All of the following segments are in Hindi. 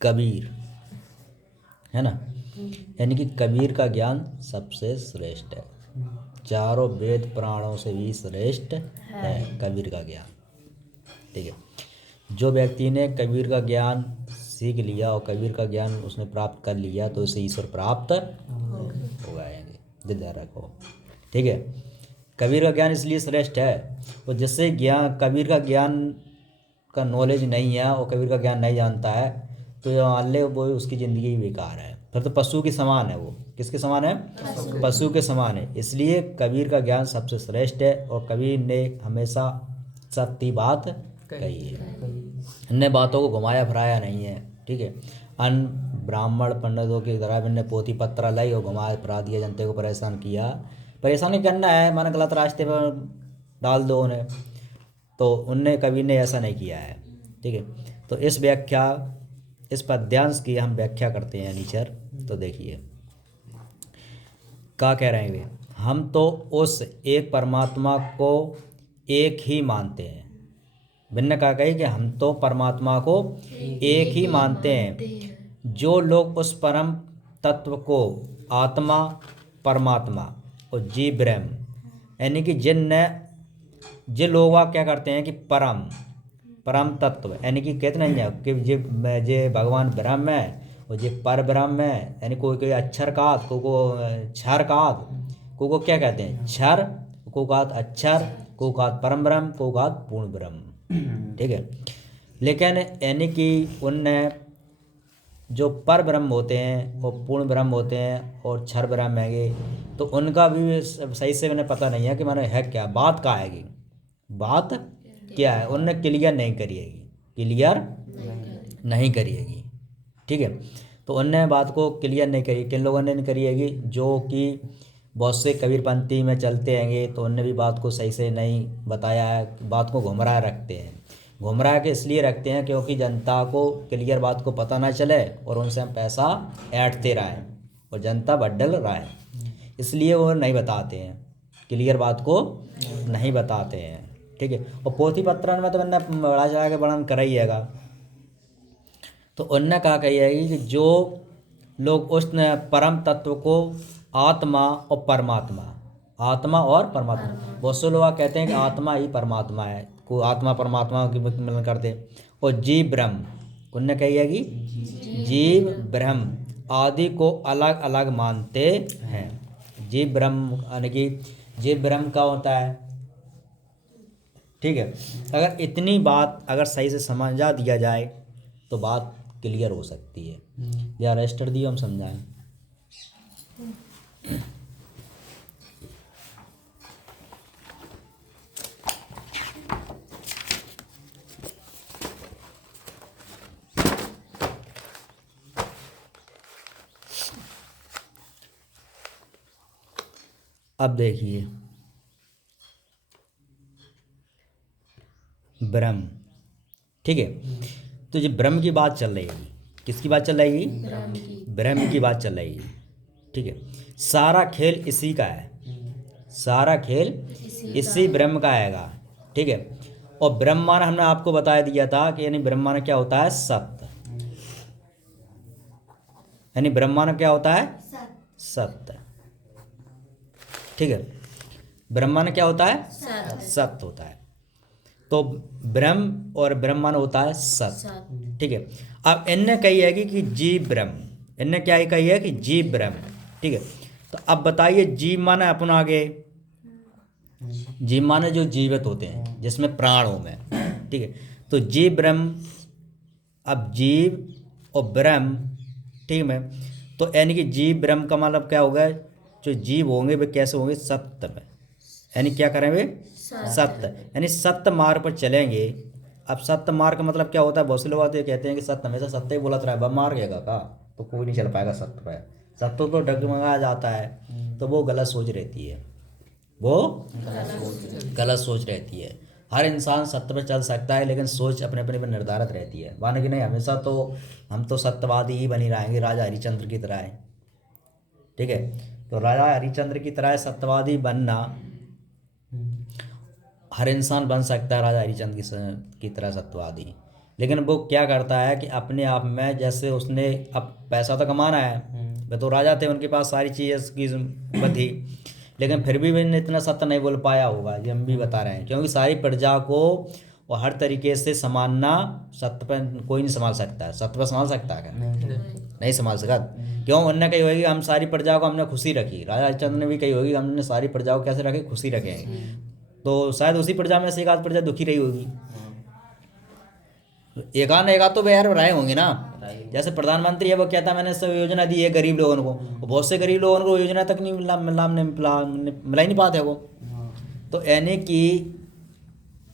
कबीर, है ना। यानी कि कबीर का ज्ञान सबसे श्रेष्ठ है, चारों वेद पुराणों से भी श्रेष्ठ है कबीर का ज्ञान। ठीक है, जो व्यक्ति ने कबीर का ज्ञान सीख लिया और कबीर का ज्ञान उसने प्राप्त कर लिया तो उसे ईश्वर प्राप्त हो जाएंगे। दिल ध्यान रखो। ठीक है, कबीर का ज्ञान इसलिए श्रेष्ठ है, और जिससे ज्ञान कबीर का ज्ञान का नॉलेज नहीं है और कबीर का ज्ञान नहीं जानता है तो ये मान ले वो उसकी ज़िंदगी बेकार है, फिर तो पशु के समान है। वो किसके समान है? पशु के समान है। इसलिए कबीर का ज्ञान सबसे श्रेष्ठ है और कबीर ने हमेशा सत्य बात कही है, अन्य बातों को घुमाया फिराया नहीं है। ठीक है, अन्य ब्राह्मण पंडितों की तरह इनने पोथी पत्रा लाई और घुमाया फिरा दिया, जनता को परेशान किया। परेशान नहीं करना है, माना गलत रास्ते पर डाल दो उन्हें, तो उनने कबीर ने ऐसा नहीं किया है। ठीक है, तो इस पद्यांश की हम व्याख्या करते हैं नीचर। तो देखिए क्या कह रहे हैं वे, हम तो उस एक परमात्मा को एक ही मानते हैं। भिन्न का कही कि हम तो परमात्मा को एक ही मानते हैं। जो लोग उस परम तत्व को आत्मा, परमात्मा और जीव ब्रह्म, यानी कि जिन लोग क्या करते हैं कि परम तत्व, यानी कि कहते नहीं है कि जे भगवान ब्रह्म है और जे पर ब्रह्म है, यानी कोई अक्षर का को क्षर का को क्या कहते हैं क्षर, को का अक्षर, को का परम ब्रह्म, को का पूर्ण ब्रह्म। ठीक है, लेकिन यानी कि उनने जो पर ब्रह्म होते हैं और पूर्ण ब्रह्म होते हैं और क्षर ब्रह्म है, तो उनका भी सही से मैंने पता नहीं है कि मैंने है क्या, बात क्या आएगी, बात क्या है, उनने क्लियर नहीं करिएगी, क्लियर नहीं करिएगी। ठीक है, तो उनने बात को क्लियर नहीं करी। किन लोगों ने नहीं करिएगी? जो कि बहुत से कबीरपंथी में चलते हैंगे, तो उनने भी बात को सही से नहीं बताया है, बात को घुमरा रखते हैं। घुमरा के इसलिए रखते हैं क्योंकि जनता को क्लियर बात को पता ना चले और उनसे हम पैसा ऐंठते रहें और जनता बड्डल रहा है, इसलिए वो नहीं बताते हैं, क्लियर बात को नहीं बताते हैं। ठीक है, और पोथी पत्रन में तो मैंने बड़ा चढ़ा के वर्णन करा ही हैगा। तो उनने कहा कही कि जो लोग उस परम तत्व को आत्मा और परमात्मा, बहुत से लोग कहते हैं कि आत्मा ही परमात्मा है, को आत्मा परमात्मा की मिलन करते, और जीव ब्रह्म, उनने कही है कि जीव ब्रह्म आदि को अलग अलग मानते हैं। जीव ब्रह्म यानी कि जीव ब्रह्म का होता है। ठीक है, अगर इतनी बात अगर सही से समझा दिया जाए तो बात क्लियर हो सकती है। या रजिस्टर दियो हम समझाएं। अब देखिए ब्रह्म। ठीक है, तो ये ब्रह्म की बात चल रही है, किसकी बात चल रही है? ब्रह्म की बात चल रही है। ठीक है, सारा खेल इसी का है, सारा खेल इसी ब्रह्म का आएगा। ठीक है, और ब्रह्मांड हमने आपको बता दिया था कि यानी ब्रह्मांड क्या होता है? सत्य। यानी ब्रह्मांड क्या होता है? सत्य। ठीक है, ब्रह्मांड क्या होता है? सत्य होता है। तो ब्रह्म और ब्रह्मांड होता है सत्य। ठीक है, अब इनने कही है कि जीव ब्रह्म, इनने क्या कही है कि जीव ब्रह्म। ठीक है, तो अब बताइए जीव माने अपन आगे, जीव माने जो जीवित होते हैं जिसमें प्राण हो में। ठीक है, तो जीव ब्रह्म, अब जीव और ब्रह्म, ठीक है, तो यानी कि जीव ब्रह्म का मतलब क्या होगा? जो जीव होंगे वे कैसे होंगे? सत्य में, यानी क्या करें वे? सत्य, यानी सत्य मार्ग पर चलेंगे। अब सत्य मार्ग का मतलब क्या होता है? बहुत से लोग आते कहते हैं कि सत्य हमेशा सत्य ही बोलत रहा है, मार्ग है का तो कोई नहीं चल पाएगा सत्य पर, सत्य तो डगमगाया जाता है। तो वो गलत सोच रहती है, वो गलत सोच रहती है। हर इंसान सत्य पर चल सकता है लेकिन सोच अपने अपने पर निर्धारित रहती है। माने कि नहीं, हमेशा तो हम तो सत्यवादी ही बनी रहेंगे, राजा हरिश्चंद्र की तरह है। ठीक है, तो राजा हरिश्चंद्र की तरह सत्यवादी बनना हर इंसान बन सकता है, राजा हरिश्चंद्र की तरह सत्यवादी, लेकिन वो क्या करता है कि अपने आप में, जैसे उसने अब पैसा तो कमाना है, वे तो राजा थे, उनके पास सारी चीज़ें की थी, लेकिन फिर भी मैंने इतना सत्य नहीं बोल पाया होगा, ये हम भी बता रहे हैं, क्योंकि सारी प्रजा को वो हर तरीके से संभालना सत्य पर कोई नहीं संभाल सकता है। सत्य पर संभाल सकता है क्या? नहीं संभाल सका। क्यों? उनने कही होगी हम सारी प्रजा को हमने खुशी रखी, राजा हरिश्चंद्र ने भी कही होगी हमने सारी प्रजा को कैसे रखे, खुशी रखे, तो शायद उसी प्रजा में से एक आध प्रजा दुखी रही होगी, एक आध तो बेहर रहे होंगे ना। जैसे प्रधानमंत्री है, वो कहता है मैंने सब योजना दी है गरीब लोगों को, बहुत से गरीब लोगों को योजना तक नहीं मिला ही नहीं पाते वो। तो यानी कि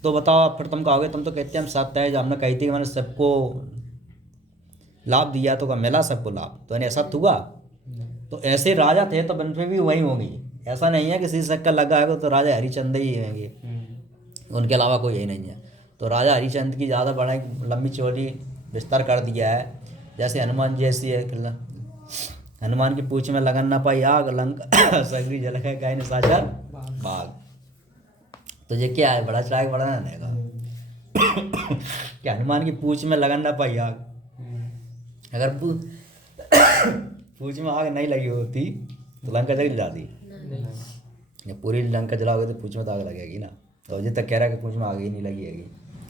तो बताओ, फिर तुम कहोगे तुम तो कहते हैं हम सत्य है, जब हमने कही थी कि मैंने सबको लाभ दिया तो क्या मिला सबको लाभ, तो यानी असत्य हुआ? तो ऐसे राजा थे तो बन पे भी वही होंगी, ऐसा नहीं है किसी से लगा है तो राजा हरिश्चंद्र ही होंगे, उनके अलावा कोई यही नहीं है। तो राजा हरिश्चंद्र की ज़्यादा बड़ा लंबी चौड़ी विस्तार कर दिया है। जैसे हनुमान जैसी है, हनुमान की पूंछ में लगन ना पाई आग, लंका सगरी जल है गाय निशाचर भाग। तो ये क्या है, बड़ा चढ़ा बड़ा ना का कि हनुमान की पूंछ में लगन ना पाई आग, अगर पूंछ में आग नहीं लगी होती तो लंका जल जाती, पूरी लंका जलाओगे तो पूंछ में तो आग लगेगी ना। तो अजय तक कह रहा है कि पूंछ में आग ही नहीं लगेगी,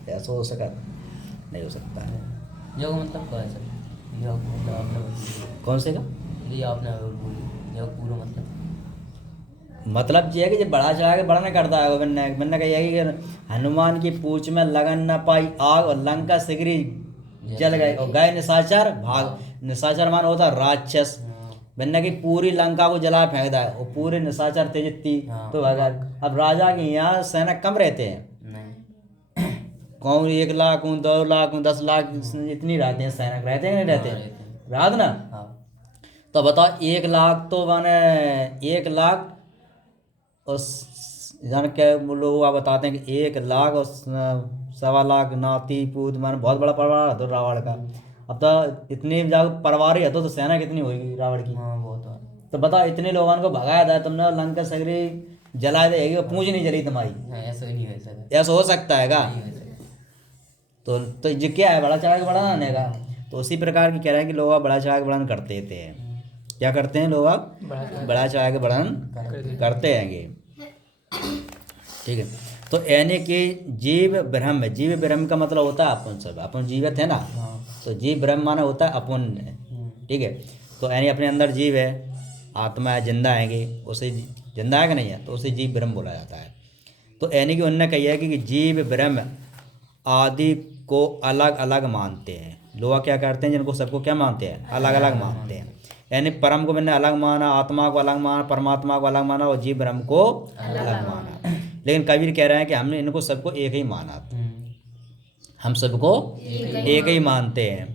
ऐसा हो सका? नहीं हो सकता है। योग मतलब क्या है सर? योग मतलब आपने कौन से का? ये आपने बोली योग पूरा मतलब ये है कि जब बढ़ा चढ़ा के बड़ा नहीं करता है, बनने का यही कि हनुमान की पूंछ में लगन न पाई आग और लंका सिगरी जल गए और गए निशाचर भाग। निशाचर मान होता राक्षस, बनने की पूरी लंका को जला फेंक दिया और पूरे निशाचर थे जितनी तो भगत। अब राजा के यहाँ सैनिक कम रहते हैं, कौन 1 लाख, कौन 2 लाख, कौन 10 लाख, इतनी रहते हैं सैनिक, रहते हैं नहीं रहते? रात ना। तो बताओ 1 लाख तो माने 1 लाख और जान के लोग आप बताते हैं कि 1 लाख और 1.25 लाख नाती पूत, माने बहुत बड़ा परिवार है तो रावण का। अब तो इतनी जब परिवार ही है तो सेना कितनी होगी रावण की? तो बताओ इतने लोगों को भगाया था तुमने, लंका सगरी जला देगी, पूंछ नहीं जली तुम्हारी, ऐसा ही नहीं हो सकता। ऐसा हो सकता है क्या? तो ये क्या है, बड़ा चढ़ा के बड़ा आने का? तो उसी प्रकार की कह रहा है कि लोग बड़ा चढ़ा के बढ़ान करते थे। क्या करते हैं लोग? बड़ा चढ़ा के बढ़ान करते हैंगे, ठीक है। तो यानी कि जीव ब्रह्म, जीव ब्रह्म का मतलब होता है अपन सब, अपन जीवित है ना, तो जीव ब्रह्म माना होता है अपन, ठीक है। तो यानी अपने अंदर जीव है, आत्मा है, जिंदा हैंगे, उसे जिंदा है कि नहीं है, तो उसे जीव ब्रह्म बोला जाता है। तो यानी कि उन्होंने कही है कि जीव ब्रह्म आदि को अलग अलग मानते हैं। लोग क्या करते हैं, जिनको सबको क्या मानते हैं, अलग अलग मानते हैं। यानी परम को मैंने अलग माना, आत्मा को अलग माना, परमात्मा को अलग माना और जीव ब्रह्म को अलग माना। लेकिन कबीर कह रहे हैं कि हमने इनको सबको एक ही माना, हम सबको एक ही मानते हैं।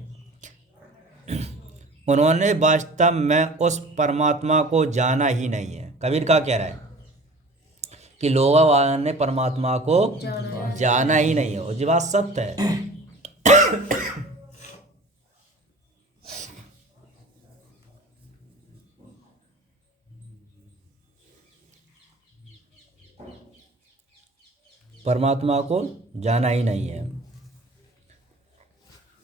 उन्होंने वास्तव में उस परमात्मा को जाना ही नहीं है। कबीर का कह रहा है कि लोगों ने परमात्मा को जाना ही नहीं है, और ये बात सत्य है। परमात्मा को जाना ही नहीं है।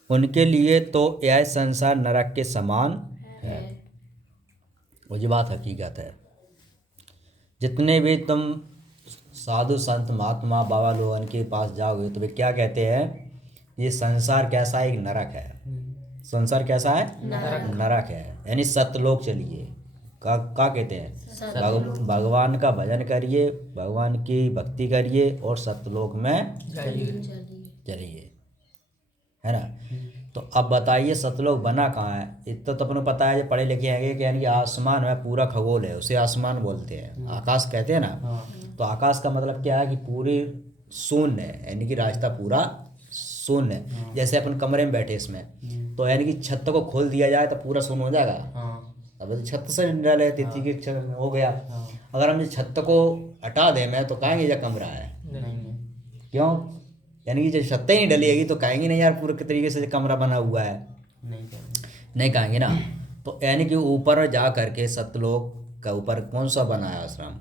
उनके लिए तो यह संसार नरक के समान है, वो जो बात हकीकत है। जितने भी तुम साधु संत महात्मा बाबा लोगों के पास जाओगे तो वे क्या कहते हैं, ये संसार कैसा है, एक नरक है। संसार कैसा है, नरक है। यानी सत्यलोक चलिए, का कहते हैं, भगवान का भजन करिए, भगवान की भक्ति करिए और सत्यलोक में चलिए, है ना। तो अब बताइए सतलोक बना कहाँ है? इतना तो अपने पता है, जो पढ़े लिखे हैं कि यानी कि आसमान में पूरा खगोल है, उसे आसमान बोलते हैं, आकाश कहते हैं ना। तो आकाश का मतलब क्या है कि पूरी शून्य है, यानी कि रास्ता पूरा शून्य है। जैसे अपन कमरे में बैठे इसमें, तो यानी कि छत को खोल दिया जाए तो पूरा शून्य हो जाएगा। अब तो छत से डाले तिथि के हो गया। अगर हम छत को हटा दें मैं तो कहेंगे ये कमरा है, क्यों? यानी कि जब छत ही नहीं डलेगी तो कहेंगे नहीं यार पूरे तरीके से कमरा बना हुआ है, नहीं कहेंगे ना। तो यानी कि ऊपर जा करके सतलोक का ऊपर कौन सा बना है आश्रम?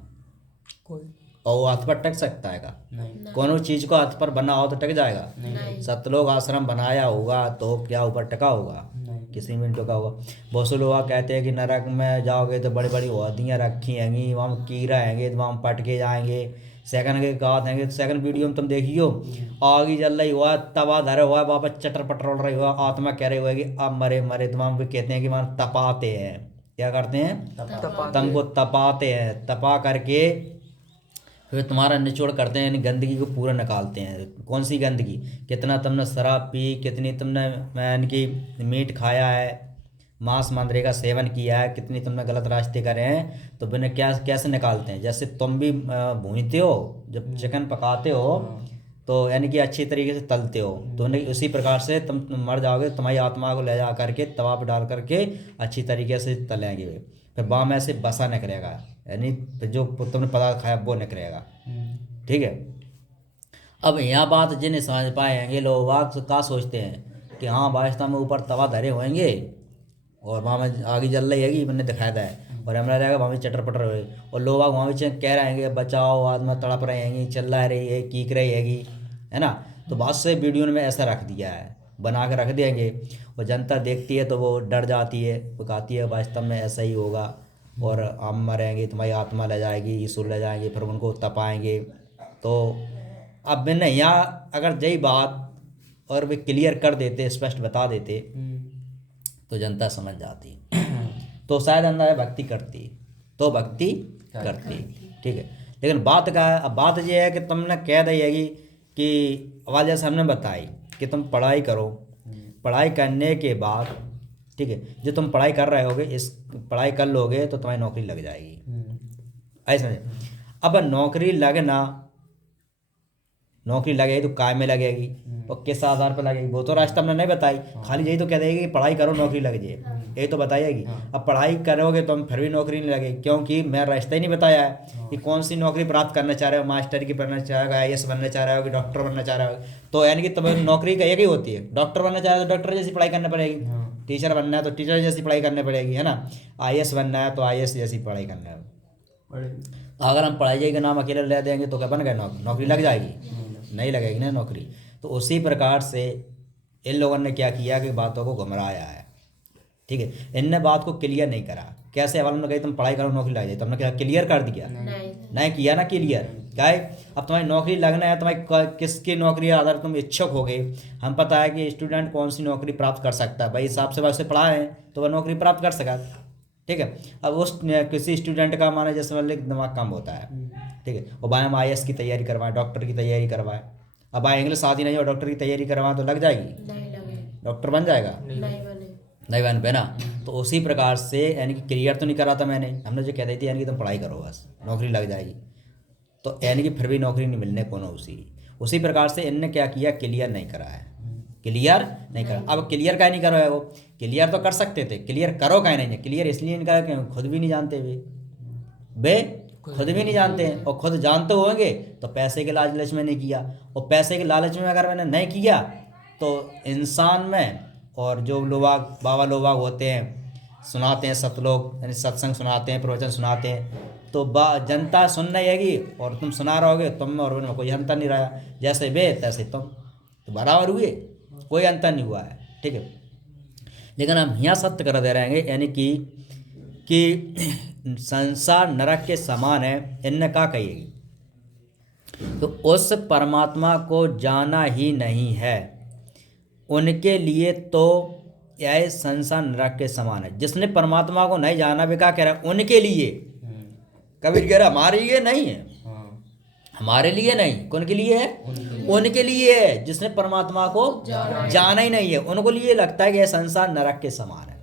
और वो हाथ पर टक सकता है का? नहीं कोनो चीज को हाथ पर बना हो तो टक जाएगा? नहीं सतलोक आश्रम बनाया होगा तो क्या ऊपर टका होगा? नहीं किसी में टका होगा। बहुत से लोग कहते हैं कि नरक में जाओगे तो बड़ी बड़ी हौदियाँ रखी हैंगी, वहाँ कीड़ा हैंगे तो वहाँ पटके जाएंगे, सेकंड के गात हैंगे। तो सेकंड वीडियो में तुम देखियो, आगे जल रही हुआ, तवा धरे हुआ, वापस चटर पटर उड़ रही हुआ, आत्मा कह रही हुआ कि अब मरे मरे। तो वहाँ पे कहते हैं कि वहाँ तपाते हैं। क्या करते हैं? तुमको तपाते हैं, तपा करके फिर तुम्हारा निचोड़ करते हैं, यानी गंदगी को पूरा निकालते हैं। कौन सी गंदगी? कितना तुमने शराब पी, कितनी तुमने यानी कि मीट खाया है, मांस मंदरे का सेवन किया है, कितनी तुमने गलत रास्ते करे हैं, तो बिना क्या कैसे निकालते हैं? जैसे तुम भी भूनते हो, जब चिकन पकाते हो तो यानी कि अच्छी तरीके से तलते हो, तो उसी प्रकार से तुम मर जाओगे, तुम्हारी आत्मा को ले जा करके तवा पे डाल करके अच्छी तरीके से तलेंगे। फिर बाम ऐसे बसा निकलेगा, यानी फिर जो तुमने पदार्थ खाया वो निकलेगा। ठीक है। अब यहाँ बात जिन्हें समझ पाएंगे लोग वाक का सोचते हैं कि हाँ वास्तव में ऊपर तवा धरे होंगे और वहाँ में आगे जल रही हैगी, मैंने दिखाया था है, और हमारा रहेगा वहाँ भी चटर पटर हुए, और लोग वहाँ भी कह रहे हैं बचाओ, आदमी तड़प रहे हैं, चिल्ला रही है, कीक रही हैगी, है ना। तो बहुत से वीडियो में ऐसा रख दिया है, बना के रख देंगे, और जनता देखती है तो वो डर जाती है, वो कहती है वास्तव में ऐसा ही होगा और हम मरेंगे, तुम्हारी आत्मा ले जाएगी, ईश्वर ले जाएंगे, फिर उनको तपाएंगे। तो अब मैंने यहाँ अगर यही बात और वे क्लियर कर देते, स्पष्ट बता देते, तो जनता समझ जाती, तो शायद अंदर भक्ति करती, तो भक्ति करती। ठीक है। लेकिन बात का अब बात यह है कि तुमने कह दी हैगी कि आवाज़ जैसे हमने बताई कि तुम पढ़ाई करो, पढ़ाई करने के बाद ठीक है, जो तुम पढ़ाई कर रहे होगे, इस पढ़ाई कर लोगे तो तुम्हारी नौकरी लग जाएगी। ऐसे समझे। अब नौकरी लगना, नौकरी लगेगी तो काय में लगेगी और किस आधार पर लगेगी, वो तो रास्ता हमने नहीं बताई, खाली यही तो कह देगी कि पढ़ाई करो नौकरी लग जाए, यही तो बताइएगी। अब पढ़ाई करोगे तो हम फिर भी नौकरी नहीं लगेगी, क्योंकि मैं रास्ता ही नहीं बताया है कि कौन सी नौकरी प्राप्त करना चाह रहे हो, मास्टर की बनना चाह रहे हो, IAS बनना चाह रहे हो कि डॉक्टर बनना चाह रहे हो। तो यानी कि तुम्हें नौकरी का एक ही होती है, डॉक्टर बनना चाह रहे हो तो डॉक्टर जैसी पढ़ाई करनी पड़ेगी, टीचर बनना है तो टीचर जैसी पढ़ाई करनी पड़ेगी, है ना। IAS बनना है तो IAS जैसी पढ़ाई करना है। अगर हम पढ़ाई के नाम अकेले ले देंगे तो क्या बन गए, नौकरी लग जाएगी? नहीं लगेगी ना नौकरी। तो उसी प्रकार से इन लोगों ने क्या किया कि बातों को घुमराया है। ठीक है, इनने बात को क्लियर नहीं करा। कैसे वालों ने कही तुम पढ़ाई करो नौकरी लग जाए, तुमने क्या क्लियर कर दिया? नहीं किया ना क्लियर। क्या है, अब तुम्हारी नौकरी लगना है, तुम्हारी किसकी नौकरी आधार तुम इच्छुक हो गए। हम पता है कि स्टूडेंट कौन सी नौकरी प्राप्त कर सकता है, भाई हिसाब से वैसे पढ़ा है तो वह नौकरी प्राप्त कर सका। ठीक है। अब उस किसी स्टूडेंट का माना जैसे मतलब दिमाग कम होता है, ठीक है, और भाई हम IAS की तैयारी करवाएं, डॉक्टर की तैयारी करवाएं, अब भाई इंग्लिश शादी नहीं हो, डॉक्टर की तैयारी करवाएं तो लग जाएगी? नहीं लगे, डॉक्टर बन जाएगा? नहीं बने। नहीं बन पे ना। तो उसी प्रकार से यानी कि क्लियर तो नहीं करा था मैंने, हमने जो कह दी थी यानी कि तुम पढ़ाई करो बस नौकरी लग जाएगी, तो यानी कि फिर भी नौकरी नहीं मिलने को ना। उसी प्रकार से इनने क्या किया, क्लियर नहीं करा है, क्लियर नहीं करा। अब क्लियर का नहीं करो है, वो क्लियर तो कर सकते थे, क्लियर करो का नहीं है। क्लियर इसलिए नहीं करा कि खुद भी नहीं जानते वे खुद भी नहीं जानते हैं, और खुद जानते होंगे तो पैसे के लालच में नहीं किया, और पैसे के लालच में अगर मैंने नहीं किया तो इंसान में, और जो लोग बाबा लोग होते हैं सुनाते हैं, सतलोक यानी सत्संग सुनाते हैं, प्रवचन सुनाते हैं, तो जनता सुन नहीं आएगी, और तुम सुना रहोगे, तुम में और उनमें कोई अंतर नहीं रहा। जैसे वे तैसे तुम, तो बराबर हुए, कोई अंतर नहीं हुआ है। ठीक है। लेकिन हम यहाँ सत्य कर दे रहे हैं, यानी कि संसार नरक के समान है, इनने कहा कहिएगी, तो उस परमात्मा को जाना ही नहीं है उनके लिए, तो यह संसार नरक के समान है। जिसने परमात्मा को नहीं जाना, वे क्या कह रहा है, उनके लिए। कबीर कह रहा हमारे लिए नहीं है, हमारे लिए नहीं, कौन के लिए है? उनके लिए है। जिसने परमात्मा को जाना ही नहीं है, उनको लिए लगता है कि यह संसार नरक के समान है,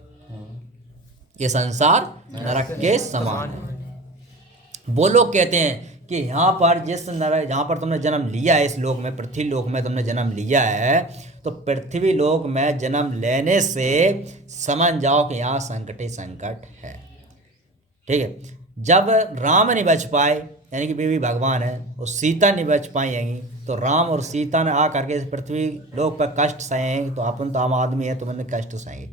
ये संसार नरक के समान है। वो लोग कहते हैं कि यहाँ पर जिस नरक, जहाँ पर तुमने जन्म लिया है, इस लोक में, पृथ्वी लोक में तुमने जन्म लिया है, तो पृथ्वी लोक में जन्म लेने से समझ जाओ कि यहाँ संकट ही संकट है। ठीक है। जब राम नहीं बच पाए, यानी कि बेबी भगवान है, और सीता नहीं बच पाएंगी, तो राम और सीता ने आ करके पृथ्वी लोक पर कष्ट सहेंगे, तो अपन तो आम आदमी है, तो मैंने कष्ट सहेंगे,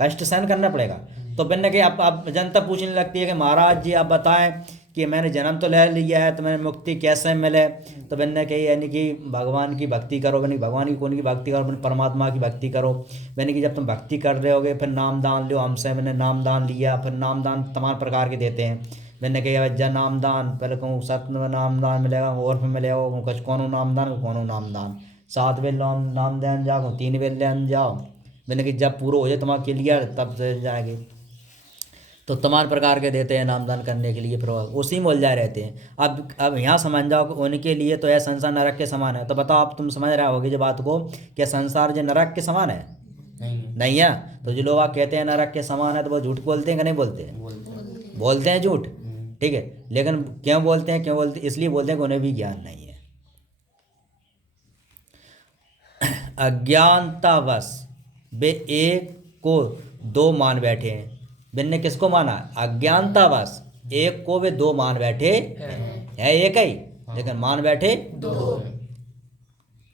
कष्ट सहन करना पड़ेगा। तो बनने के अब जनता पूछने लगती है कि महाराज जी आप बताएं कि मैंने जन्म तो ले लिया है तो मैंने मुक्ति कैसे मिले, तो मैंने कही यानी कि भगवान की भक्ति करो, मैंने भगवान की कौन की भक्ति करो, मैंने परमात्मा की भक्ति करो। मैंने कि जब तुम भक्ति कर रहे होगे फिर नाम दान लो हमसे, मैंने नाम दान लिया। फिर नाम दान तमाम प्रकार के देते हैं। मैंने कहा जन नाम दान, पहले कहूँ सत्य नाम दान मिलेगा और फिर मिलेगा कुछ कौन नाम दान कौन नाम दान, 7 बेल नाम दान जाओ 3 बेल लेन जाओ। मैंने कि जब पूरा हो जाए तुम्हारा क्लियर तब से जाएंगे। तो तमाम प्रकार के देते हैं नामदान करने के लिए, फिर उसी में उलझाए रहते हैं। अब यहाँ समझ जाओ कि उनके लिए तो यह संसार नरक के समान है। तो बताओ आप तुम समझ रहे होगे जो बात को, क्या संसार जो नरक के समान है? नहीं है। तो जो लोग आप कहते हैं नरक के समान है तो वो झूठ बोलते हैं कि नहीं बोलते हैं? बोलते हैं झूठ। ठीक है, लेकिन क्यों बोलते हैं? क्यों बोलते? इसलिए बोलते हैं कि उन्हें भी ज्ञान नहीं है। अज्ञानतावश वे एक को दो मान बैठे हैं। बिन्ने किसको माना? अज्ञानतावश एक को वे दो मान बैठे है एक ही, लेकिन मान बैठे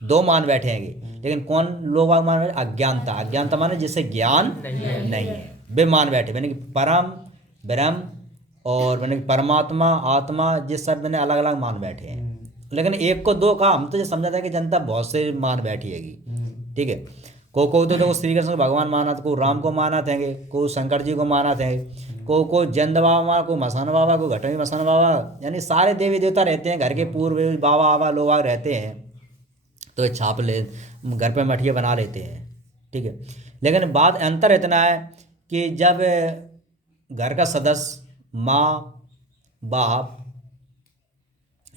दो मान बैठे हैं। लेकिन कौन लोग मान बैठे? अज्ञानता। अज्ञानता माने जिससे ज्ञान नहीं है, वे मान बैठे। मैंने परम ब्रह्म और मैंने परमात्मा आत्मा जिस सब मैंने अलग अलग मान बैठे हैं। लेकिन एक को दो का हम तो ये समझा था कि जनता बहुत से मान बैठी हैगी। ठीक है, को तो देखो श्री कृष्ण को भगवान माना था, को राम को माना थे, को शंकर जी को माना थे, को जंद बाबा, को मसान बाबा, को घटवी मसान बाबा, यानी सारे देवी देवता रहते हैं। घर के पूर्व बाबा आबा लोग रहते हैं, तो ये छाप ले घर पे मठिया बना लेते हैं। ठीक है, लेकिन बात अंतर इतना है कि जब घर का सदस्य माँ बाप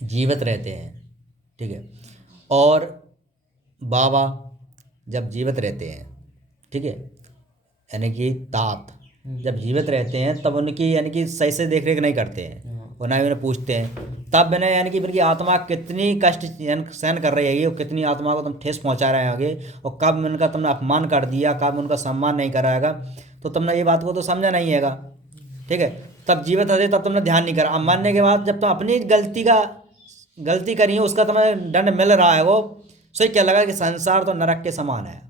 जीवित रहते हैं, ठीक है, और बाबा जब जीवित रहते हैं, ठीक है, यानी कि तात जब जीवित रहते हैं तब उनकी यानी कि सही से देख रेख नहीं करते हैं और ना ही उन्हें पूछते हैं। तब मैंने यानी कि उनकी आत्मा कितनी कष्ट सहन कर रही है, और कितनी आत्मा को तुम ठेस पहुंचा रहे होगे, और कब उनका तुमने अपमान कर दिया, कब उनका सम्मान नहीं कराएगा, तो तुमने ये बात को तो समझा नहीं हैगा। ठीक है, तब जीवित होते तब तुमने ध्यान नहीं करा। अब मरने के बाद जब तुम अपनी गलती करी है उसका तुम्हें दंड मिल रहा है, वो सही क्या लगा कि संसार तो नरक के समान है।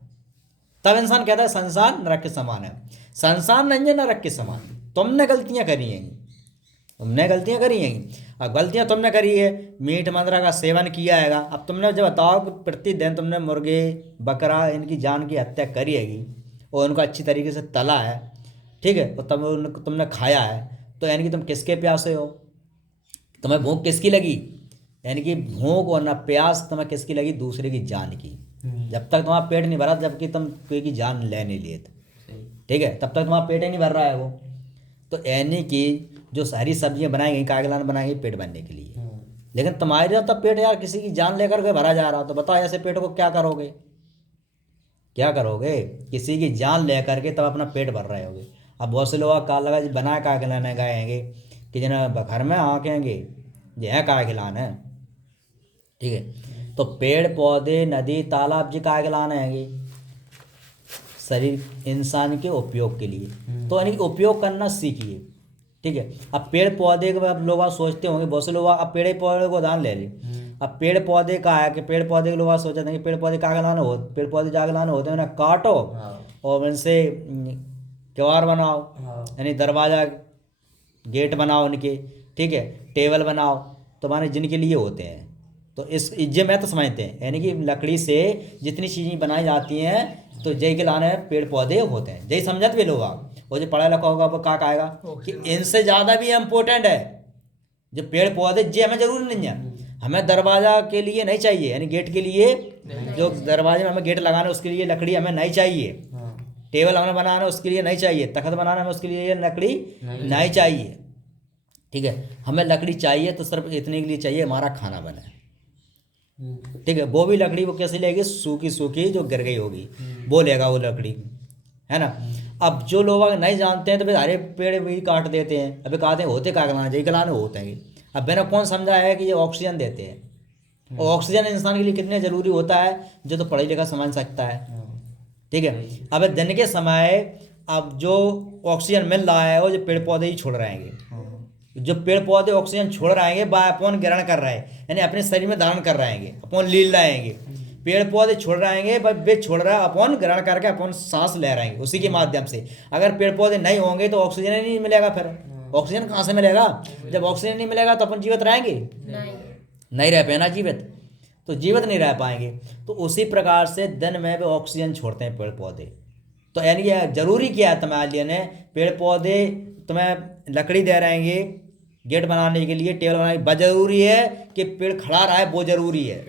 तब इंसान कहता है संसार नरक के समान है। संसार नहीं है नरक के समान। तुमने गलतियां करी हैं, तुमने गलतियां करी हैं। अब गलतियां तुमने करी है, मीट मदरा का सेवन किया हैगा। अब तुमने जब बताओ कि प्रतिदिन तुमने मुर्गे बकरा इनकी जान की हत्या करी हैगी और उनको अच्छी तरीके से तला है, ठीक है, और तब तुमने खाया है, तो यानी कि तुम किसके प्यासे हो? तुम्हें भूख किसकी लगी? यानी कि भूख और न प्यास तुम्हें किसकी लगी? दूसरे की जान की। जब तक तुम्हारा पेट नहीं भरा, जबकि तुम कोई की जान ले नहीं लिए, ठीक है, तब तक तुम्हारा पेट ही नहीं भर रहा है वो। तो यानी कि जो सारी सब्जियां बनाई गई कागलान बनाई गई पेट भरने के लिए, लेकिन तुम्हारे तब पेट यार किसी की जान लेकर के भरा जा रहा। तो बताओ ऐसे पेट को क्या करोगे? क्या करोगे? किसी की जान लेकर के तब अपना पेट भर रहे होगे। अब बहुत से लोग काल लगा बनाए का खिलाने गए हैंगे कि जना घर में आकेंगे यह का खिलाना है, ठीक है, तो पेड़ पौधे नदी तालाब जी का खिलाने हैंगे शरीर इंसान के उपयोग के लिए। तो यानी उपयोग करना सीखिए। ठीक है, अब पेड़ पौधे को अब लोग सोचते होंगे, बहुत से लोग अब पेड़ पौधे को उदाहरण ले लें। अब पेड़ पौधे का है कि पेड़ पौधे के लोग सोचते हैं कि पेड़ पौधे का खिलाना हो, पेड़ पौधे जागलाने होते हैं उन्हें काटो और उनसे किवाड़ बनाओ, यानी दरवाज़ा गेट बनाओ उनके, ठीक है, टेबल बनाओ, तो माने जिनके लिए होते हैं। तो इस इज्जे में तो समझते हैं, यानी कि लकड़ी से जितनी चीज़ें बनाई जाती हैं तो जय के लाने पेड़ पौधे होते हैं। जय समझते भी लोग आप, वो जो पढ़ा लिखा होगा वो क्या कहेगा कि इनसे ज़्यादा भी इम्पोर्टेंट है जो पेड़ पौधे। जे हमें जरूरी नहीं है, हमें दरवाज़ा के लिए नहीं चाहिए, यानी गेट के लिए जो दरवाजे में हमें गेट लगाना है उसके लिए लकड़ी हमें नहीं चाहिए, टेबल हमें बनाना है उसके लिए नहीं चाहिए, तख्त बनाना है उसके लिए लकड़ी नहीं चाहिए। ठीक है, हमें लकड़ी चाहिए तो सिर्फ इतने के लिए चाहिए हमारा खाना बने। ठीक है, वो भी लकड़ी वो कैसे लेगी? सूखी सूखी जो गिर गई होगी वो लेगा वो लकड़ी, है ना। अब जो लोग नहीं जानते हैं तो फिर हरे पेड़ भी काट देते हैं। अभी कहते हैं होते का गलाना जय गलाने होते हैं। अब मैंने कौन समझा है कि ये ऑक्सीजन देते हैं, और ऑक्सीजन इंसान के लिए कितने ज़रूरी होता है जो तो पढ़ा लिखा समझ सकता है। ठीक है, अब दिन के समय अब जो ऑक्सीजन मिल रहा है वो जो पेड़ पौधे ही छोड़ रहेंगे। जो पेड़ पौधे ऑक्सीजन छोड़ रहेंगे वह अपन ग्रहण कर रहे हैं, यानी अपने शरीर में धारण कर रहेंगे, अपन लील रहेंगे। पेड़ पौधे छोड़ रहेंगे वे छोड़ रहा है, अपन ग्रहण करके अपन सांस ले रहेंगे उसी के माध्यम से। अगर पेड़ पौधे नहीं होंगे तो ऑक्सीजन ही नहीं मिलेगा फिर, ऑक्सीजन कहाँ से मिलेगा? जब ऑक्सीजन नहीं मिलेगा तो अपन जीवित रहेंगे? नहीं रह पाए ना जीवित, तो जीवित नहीं रह पाएंगे। तो उसी प्रकार से दिन में भी ऑक्सीजन छोड़ते हैं पेड़ पौधे। तो यानी ये जरूरी क्या है तुम्हारे लिए ने, पेड़ पौधे तुम्हें लकड़ी दे रहेंगे गेट बनाने के लिए, टेबल बनाने के लिए, जरूरी है कि पेड़ खड़ा रहा है, वो जरूरी है,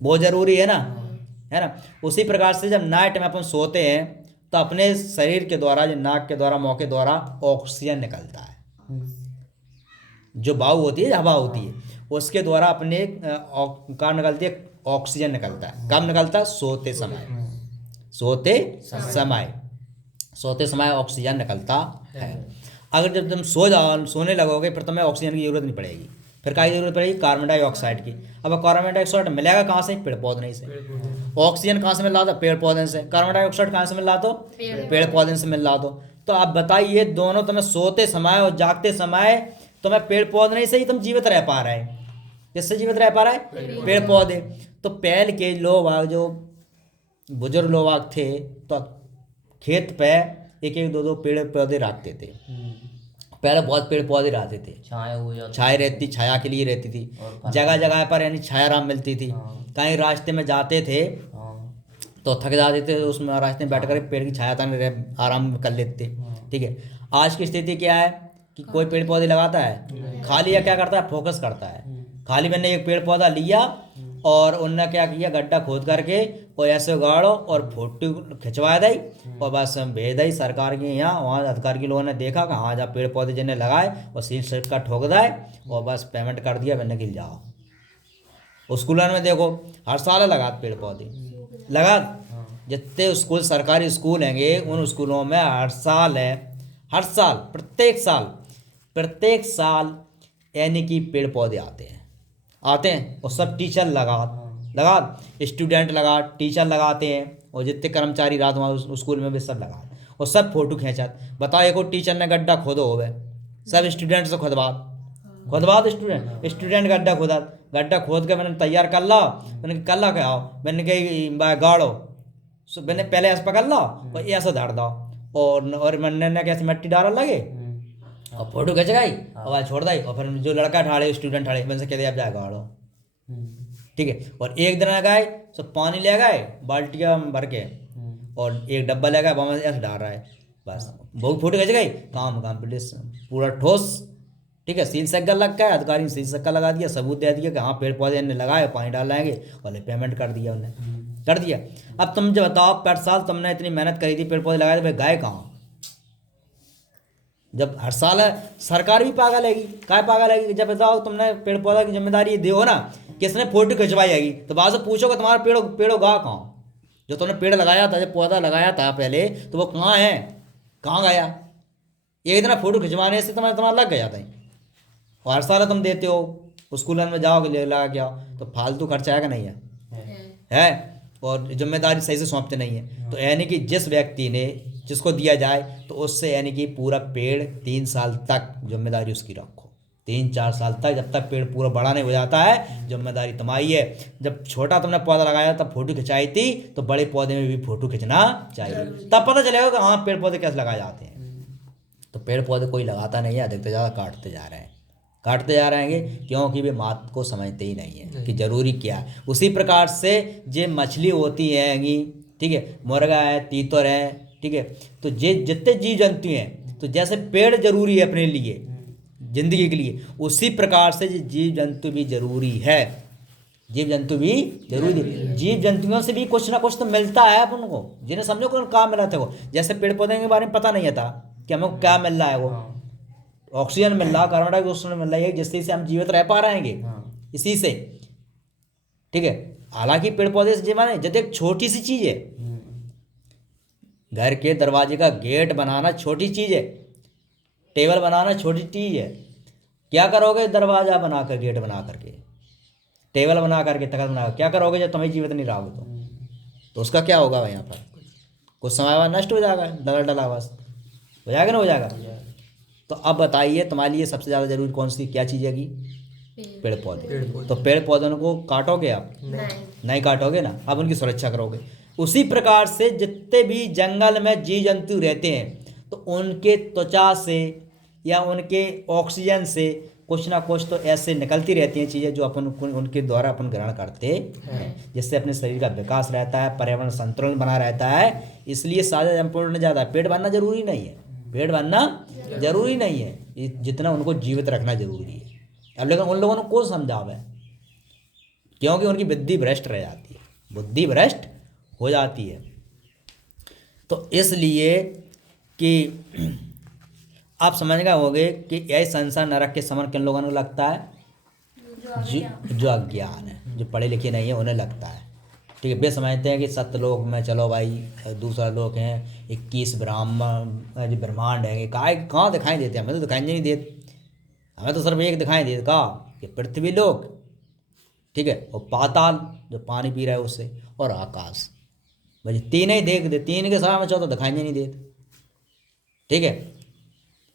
वो जरूरी है ना। उसी प्रकार से जब नाइट में अपन सोते हैं तो अपने शरीर के द्वारा, जो नाक के द्वारा, मुंह के द्वारा ऑक्सीजन निकलता है, जो वायु होती है, हवा होती है, उसके द्वारा अपने कहाँ निकलती है? ऑक्सीजन निकलता है। कब निकलता है? सोते समय, सोते समय ऑक्सीजन निकलता है। अगर जब तुम सोने लगोगे फिर तुम्हें ऑक्सीजन की जरूरत नहीं पड़ेगी, फिर क्या जरूरत पड़ेगी? कार्बन डाइऑक्साइड की। अब कार्बन डाइऑक्साइड मिलेगा कहाँ से? पेड़ पौधे से। ऑक्सीजन कहाँ से मिल रहा था? पेड़ पौधे से। कार्बन डाइऑक्साइड कहाँ से मिल रहा था? पेड़ पौधे से मिल रहा था। तो आप बताइए, दोनों तुम्हें सोते समय और जागते समय तुम्हें पेड़ पौधे से ही तुम जीवित रह पा रहे हैं। किससे जीवित रह पा रहा है? पेड़ पौधे। तो पहले के लोग, जो बुजुर्ग लोग थे, तो खेत पे एक एक दो दो पेड़ पौधे रखते थे। पहले बहुत पेड़ पौधे रहते थे, छाया रहती, छाया के लिए रहती थी, जगह जगह पर यानी छाया आराम मिलती थी। कहीं रास्ते में जाते थे तो थक जाते थे, तो उसमें रास्ते में बैठ कर पेड़ की छाया में आराम कर लेते थे। ठीक है, आज की स्थिति क्या है कि कोई पेड़ पौधे लगाता है? खाली या क्या करता है? फोकस करता है। खाली मैंने एक पेड़ पौधा लिया और उनने क्या किया, गड्ढा खोद करके और ऐसे गाड़ो और फोटो खिंचवा दी और बस भेज दी सरकार के यहाँ। वहाँ अधिकारी के लोगों ने देखा कि हाँ, जहाँ पेड़ पौधे जिन्हें लगाए और सील सिक्का ठोक दाए और बस पेमेंट कर दिया, मैंने गिल जाओ। स्कूलों में देखो हर साल लगा पेड़ पौधे, लगा जितने स्कूल सरकारी स्कूल हैंगे उन स्कूलों में हर साल है, हर साल, प्रत्येक साल यानी कि पेड़ पौधे आते हैं और सब टीचर लगा स्टूडेंट लगा, टीचर लगाते हैं और जितने कर्मचारी रात वहाँ उस स्कूल में भी सब लगा और सब फोटो खींचा। बताओ, एक और टीचर ने गड्ढा खोदो हो गए, सब स्टूडेंट से खुदवा स्टूडेंट गड्ढा खोद के मैंने तैयार कर ला। मैंने कर ला क्या, मैंने कही गाड़ो, मैंने पहले ऐसे पकड़ ला और ऐसा धाड़ दो और मैंने कैसे मिट्टी डाल लगे और फोटो खींच गई और छोड़ दी। और फिर जो लड़का ठाड़े, स्टूडेंट ठाड़े, मैंने से कह दिया आप जाए गाड़ो। ठीक है, और एक दिन गए सब पानी ले गए बाल्टियाँ भर के और एक डब्बा ले गए, वहाँ ऐसे डाल रहा है, बस बहुत फोटो खींच गई, काम कंप्लीट पूरा ठोस। ठीक है, सील सिक्का लग गया, अधिकारी ने सील सिक्का लगा दिया, सबूत दे दिया कि हाँ पेड़ पौधे ने लगाए, पानी डाल लाएंगे और पेमेंट कर दिया उन्हें, कर दिया। अब तुम जो बताओ, पर साल तुमने इतनी मेहनत करी थी, पेड़ पौधे लगाए थे, भाई गाय कहाँ? जब हर साल सरकार भी पागल हैगी, काय पागल हैगी? जब बताओ तुमने पेड़ पौधा की जिम्मेदारी दो ना, किसने फोटो खिंचवाई हैगी, तो बाद में पूछोगे तुम्हारा पेड़ों गा कहाँ? जो तुमने पेड़ लगाया था, जब पौधा लगाया था पहले, तो वो कहाँ है, कहाँ गया? एक दिन फोटो खिंचवाने से तुम्हारा लग गया था। और हर साल तुम देते हो, स्कूल में जाओगे ले लगा के आओ, तो फालतू खर्चा है कि नहीं है? और जिम्मेदारी सही से सौंपते नहीं है। तो यानी कि जिस व्यक्ति ने, जिसको दिया जाए, तो उससे यानी कि पूरा पेड़ 3 साल तक जिम्मेदारी उसकी रखो, 3-4 साल तक, जब तक पेड़ पूरा बड़ा नहीं हो जाता है, जिम्मेदारी तुम्हारी है। जब छोटा तुमने पौधा लगाया तब फोटो खिंचाई थी, तो बड़े पौधे में भी फोटो खिंचना चाहिए, तब पता चलेगा कि हाँ पेड़ पौधे कैसे लगाए जाते हैं। तो पेड़ पौधे कोई लगाता नहीं है, अधिकतर ज़्यादा काटते जा रहे हैं, क्योंकि वे बात को समझते ही नहीं है कि जरूरी क्या है। उसी प्रकार से जे मछली होती हैगी, ठीक है, मुर्गा है, तीतर है, ठीक है, तो जे जितने जीव जंतु हैं, तो जैसे पेड़ जरूरी है अपने लिए, जिंदगी के लिए, उसी प्रकार से जीव जंतु भी जरूरी है। जीव जंतुओं से भी कुछ ना कुछ तो मिलता है अपन को, जिन्हें समझो को काम मिला था वो। जैसे पेड़ पौधे के बारे में पता नहीं था कि हमें क्या मिल रहा है, वो ऑक्सीजन मिल रहा, कार्बन डाइऑक्साइड मिल रहा है, जिससे से हम जीवित रह पा रहे हैं, इसी से। ठीक है, हालांकि पेड़ पौधे से माने जैसे एक छोटी सी चीज है, घर के दरवाजे का गेट बनाना छोटी चीज है, टेबल बनाना छोटी चीज है। क्या करोगे दरवाजा बनाकर, गेट बना करके, टेबल बना करके, तख्त बना, क्या करोगे जब तुम्हें जीवित नहीं रहोगे? तो उसका क्या होगा भाई? यहाँ पर कुछ समय बाद नष्ट हो जाएगा, डला बस हो जाएगा ना, हो जाएगा। तो अब बताइए, तुम्हारे लिए सबसे ज़्यादा जरूरी कौन सी क्या चीज़ है कि पेड़ पौधे। तो पेड़ पौधों को काटोगे आप? नहीं काटोगे ना, अब उनकी सुरक्षा करोगे। उसी प्रकार से जितने भी जंगल में जीव जंतु रहते हैं, तो उनके त्वचा से या उनके ऑक्सीजन से कुछ ना कुछ तो ऐसे निकलती रहती हैं चीज़ें जो अपन उनके द्वारा अपन ग्रहण करते हैं, जिससे अपने शरीर का विकास रहता है, पर्यावरण संतुलन बना रहता है। इसलिए साझा संपूर्ण ज़्यादा पेट भरना जरूरी नहीं है, पेट भरना जरूरी नहीं है, जितना उनको जीवित रखना जरूरी है। अब लेकिन उन लोगों को कौन समझावे, क्योंकि उनकी बुद्धि भ्रष्ट रह जाती है, बुद्धि भ्रष्ट हो जाती है। तो इसलिए कि आप समझ गए होंगे कि यह संसार नरक के समान किन लोगों को लगता है, जो अज्ञान है, जो पढ़े लिखे नहीं है उन्हें लगता है। ठीक है, वे समझते हैं कि सत्यलोक में चलो भाई दूसरा लोक है, 21 ब्राह्मण जो ब्रह्मांड है, कहाँ दिखाई देते हैं, हमें तो दिखाई नहीं देते, हमें तो सिर्फ एक दिखाई देते कहाँ कि पृथ्वी लोक, ठीक है, और पाताल जो पानी पी रहा है उससे, और आकाश, भाई तीन ही देख दे, तीन के सामने चौथा दिखाई नहीं देते। ठीक है,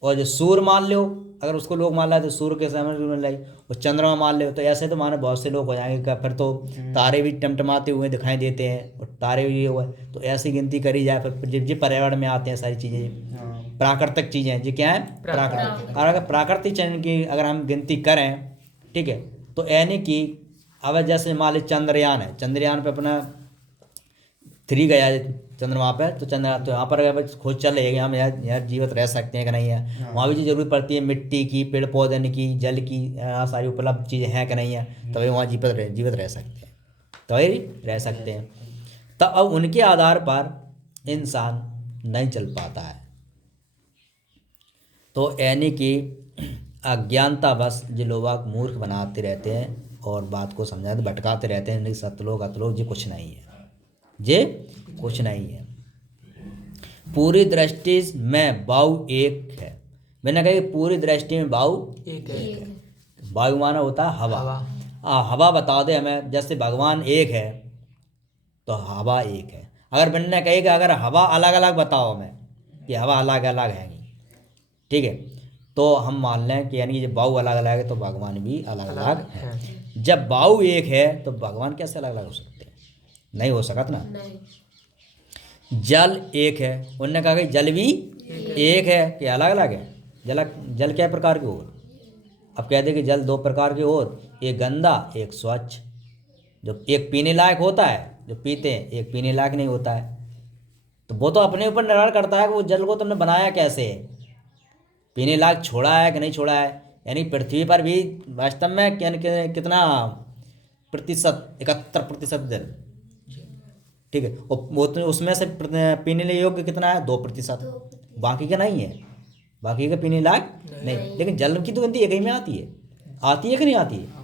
और जो सूर्य मान लो, अगर उसको लोग मान लाए तो सूर्य के सामने लाई, और चंद्रमा मान लो, तो ऐसे तो माने बहुत से लोग हो जाएंगे क्या, फिर तो तारे भी टमटमाते हुए दिखाई देते हैं, और तारे भी हुए, तो ऐसी गिनती करी जाए। फिर जो पर्यावरण में आते हैं सारी चीज़ें, प्राकृतिक चीज़ें जी क्या है, प्राकृतिक। और अगर प्राकृतिक चयन की अगर हम गिनती करें, ठीक है, तो यानी कि अब जैसे मान ली चंद्रयान है, चंद्रयान पे अपना 3 गया चंद्रमा पे, तो चंद्र तो यहाँ पर अगर खोज चल रही है कि हम यहाँ जीवित रह सकते हैं कि नहीं है, वहाँ भी जो जरूरत पड़ती है मिट्टी की, पेड़ पौधे की, जल की, सारी उपलब्ध चीज़ें हैं कि नहीं है, तभी वहाँ जीवित रह सकते हैं, तभी रह सकते हैं। तब अब उनके आधार पर इंसान नहीं चल पाता है। तो यानी कि अज्ञानतावश जो लोग मूर्ख बनाते रहते हैं और बात को समझाते भटकाते रहते हैं, नहीं सतलोक अतलोक जी कुछ नहीं है, जे कुछ नहीं है। पूरी दृष्टि में वायु एक है, मैंने कहा पूरी दृष्टि में वायु एक है। वायु माना होता है हवा। हवा बता दे हमें, जैसे भगवान एक है तो हवा एक है। अगर मैंने कही कि अगर हवा अलग अलग बताओ हमें कि हवा अलग अलग है, ठीक है, तो हम मान लें कि यानी जब वायु अलग अलग है तो भगवान भी अलग अलग है। जब वायु एक है तो भगवान कैसे अलग अलग हो सकते हैं, नहीं हो सकता ना। जल एक है, उन्होंने कहा कि जल भी एक है कि अलग अलग है। जल क्या प्रकार के और, अब कहते हैं कि जल 2 प्रकार के और, एक गंदा एक स्वच्छ। जो एक पीने लायक होता है जो पीते हैं, एक पीने लायक नहीं होता है। तो वो तो अपने ऊपर निर्भर करता है कि वो जल को तुमने बनाया कैसे है, पीने लायक छोड़ा है कि नहीं छोड़ा है। यानी पृथ्वी पर भी वास्तव में कितना प्रतिशत, 71% जल, ठीक है, और वो तो उसमें से पीने लिए योग्य कितना है, 2%, बाकी का नहीं है, बाकी का पीने लायक नहीं। लेकिन जल की तो गिनती एक ही में आती है कि नहीं आती है।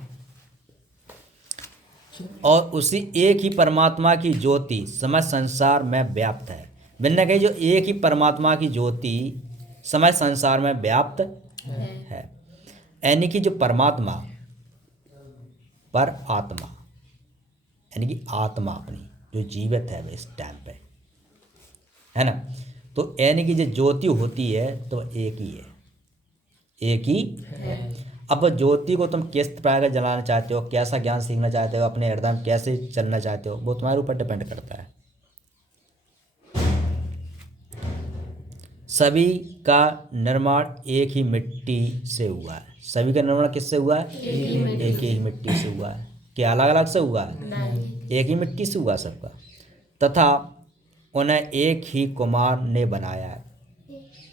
और उसी एक ही परमात्मा की ज्योति समय संसार में व्याप्त है। मैंने कही जो एक ही परमात्मा की ज्योति समय संसार में व्याप्त है, यानी कि जो परमात्मा पर आत्मा, यानी कि आत्मा अपनी जो जीवित है इस टाइम पे, है ना, तो यानी कि जो ज्योति होती है तो एक ही है, एक ही है। अब ज्योति को तुम किस प्रकार का जलाना चाहते हो, कैसा ज्ञान सीखना चाहते हो, अपने हृदय में कैसे चलना चाहते हो, वो तुम्हारे ऊपर डिपेंड करता है। सभी का निर्माण एक ही मिट्टी से हुआ है। सभी का निर्माण किससे हुआ है, एक ही मिट्टी से हुआ है। क्या अलग अलग से हुआ है, एक ही मिट्टी से हुआ सबका। तथा उन्हें एक ही कुमार ने बनाया है,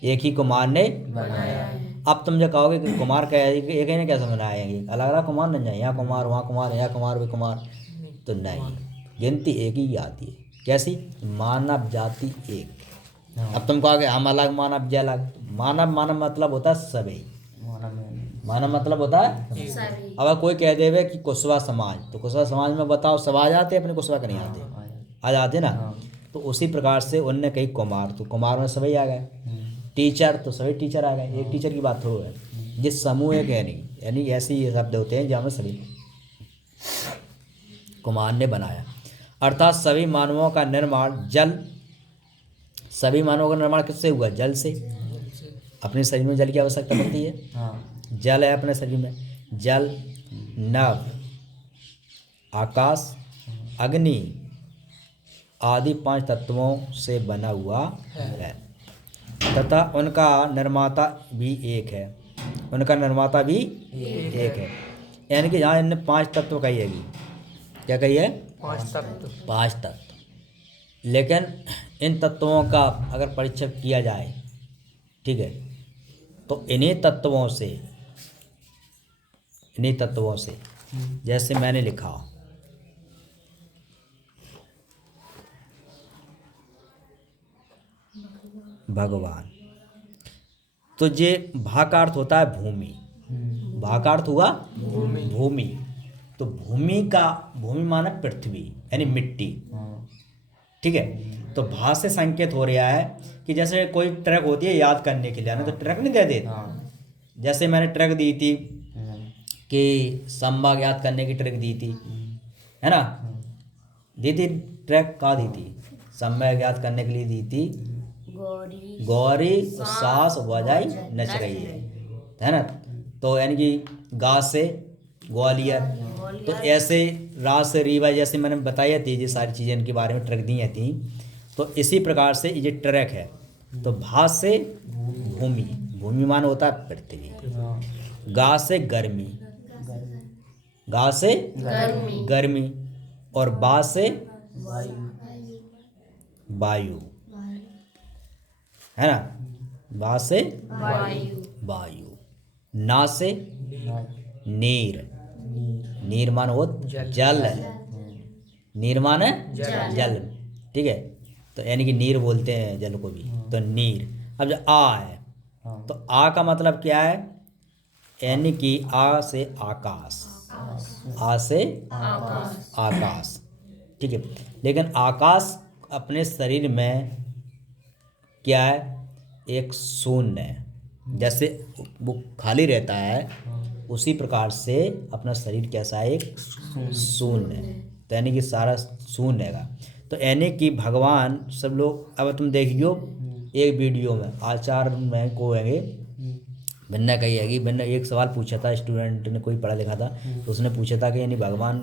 एक ही कुमार ने बनाया है। अब तुम जो कहोगे कि कुमार क्या है, एक ही ने कैसे बनाएंगे, अलग अलग कुमार नहीं जाए, यहाँ कुमार वहाँ कुमार, यहाँ कुमार वे कुमार, तो नहीं, गिनती एक ही आती है। कैसी, मानव जाति एक। अब तुम कहोगे हम अलग मानव जी अलग, मानव मतलब होता है सभी, मानव मतलब होता है सभी। अब कोई कह देवे कि कुशवा समाज, तो कुशवा समाज में बताओ सब आ जाते, अपने कुशवा का नहीं आते, आ जाते ना। तो उसी प्रकार से उनने कही कुमार, तो कुमार में सभी आ गए। टीचर तो सभी टीचर आ गए, एक टीचर की बात हो है, जिस समूह है कह नहीं, यानी ऐसे ही शब्द होते हैं जहाँ में सभी कुमार ने बनाया। अर्थात सभी मानवों का निर्माण जल, सभी मानवों का निर्माण किससे हुआ, जल से। अपने शरीर में जल की आवश्यकता पड़ती है, जल है अपने शरीर में, जल, नभ, आकाश, अग्नि आदि 5 तत्वों से बना हुआ है। तथा उनका निर्माता भी एक है। उनका निर्माता भी एक है। यानी कि यहाँ इनने 5 तत्व कही है। क्या कही है? 5 तत्व। 5 तत्व। लेकिन इन तत्वों का अगर परीक्षण किया जाए, ठीक है, तो इन्हीं तत्वों से जैसे मैंने लिखा भगवान, तो ये भा का अर्थ होता है भूमि। भा का अर्थ हुआ भूमि। तो भूमि माने पृथ्वी यानी मिट्टी, ठीक है। तो भा से संकेत हो रहा है कि जैसे कोई ट्रक होती है याद करने के लिए, ना तो ट्रक नहीं दे देते। जैसे मैंने ट्रक दी थी कि संभाग याद करने की ट्रक दी थी, है ना, दी थी ट्रक। कहाँ दी थी? संभाग याद करने के लिए दी थी। गौरी सास बजाई नच रही है ना। तो यानी कि गा से ग्वालियर। तो ऐसे रा से रीवा, जैसे मैंने बताया थी ये सारी चीज़ें इनके बारे में ट्रक दी थी। तो इसी प्रकार से ये ट्रक है। तो भा से भूमि, भूमि मान होता है पृथ्वी। गा से गर्मी, गा से गर्मी। और बा से वायु, है ना, बा से वायु। ना से नीर, नीर मान हो जल, नीर मान है जल, ठीक है। तो यानी कि नीर बोलते हैं जल को भी, तो नीर। अब जो आ है, तो आ का मतलब क्या है? यानी कि आ से आकाश, आ से आकाश, ठीक है। लेकिन आकाश अपने शरीर में क्या है? एक शून्य है। जैसे वो खाली रहता है, उसी प्रकार से अपना शरीर कैसा है? एक शून्य है। तो यानी कि सारा शून्य है। तो यानी कि भगवान सब लोग, अब तुम देखियो एक वीडियो में आचार्य में को है बन्ना कही है कि बन्ना एक सवाल पूछा था, स्टूडेंट ने कोई पढ़ा लिखा था, तो उसने पूछा था कि यानी भगवान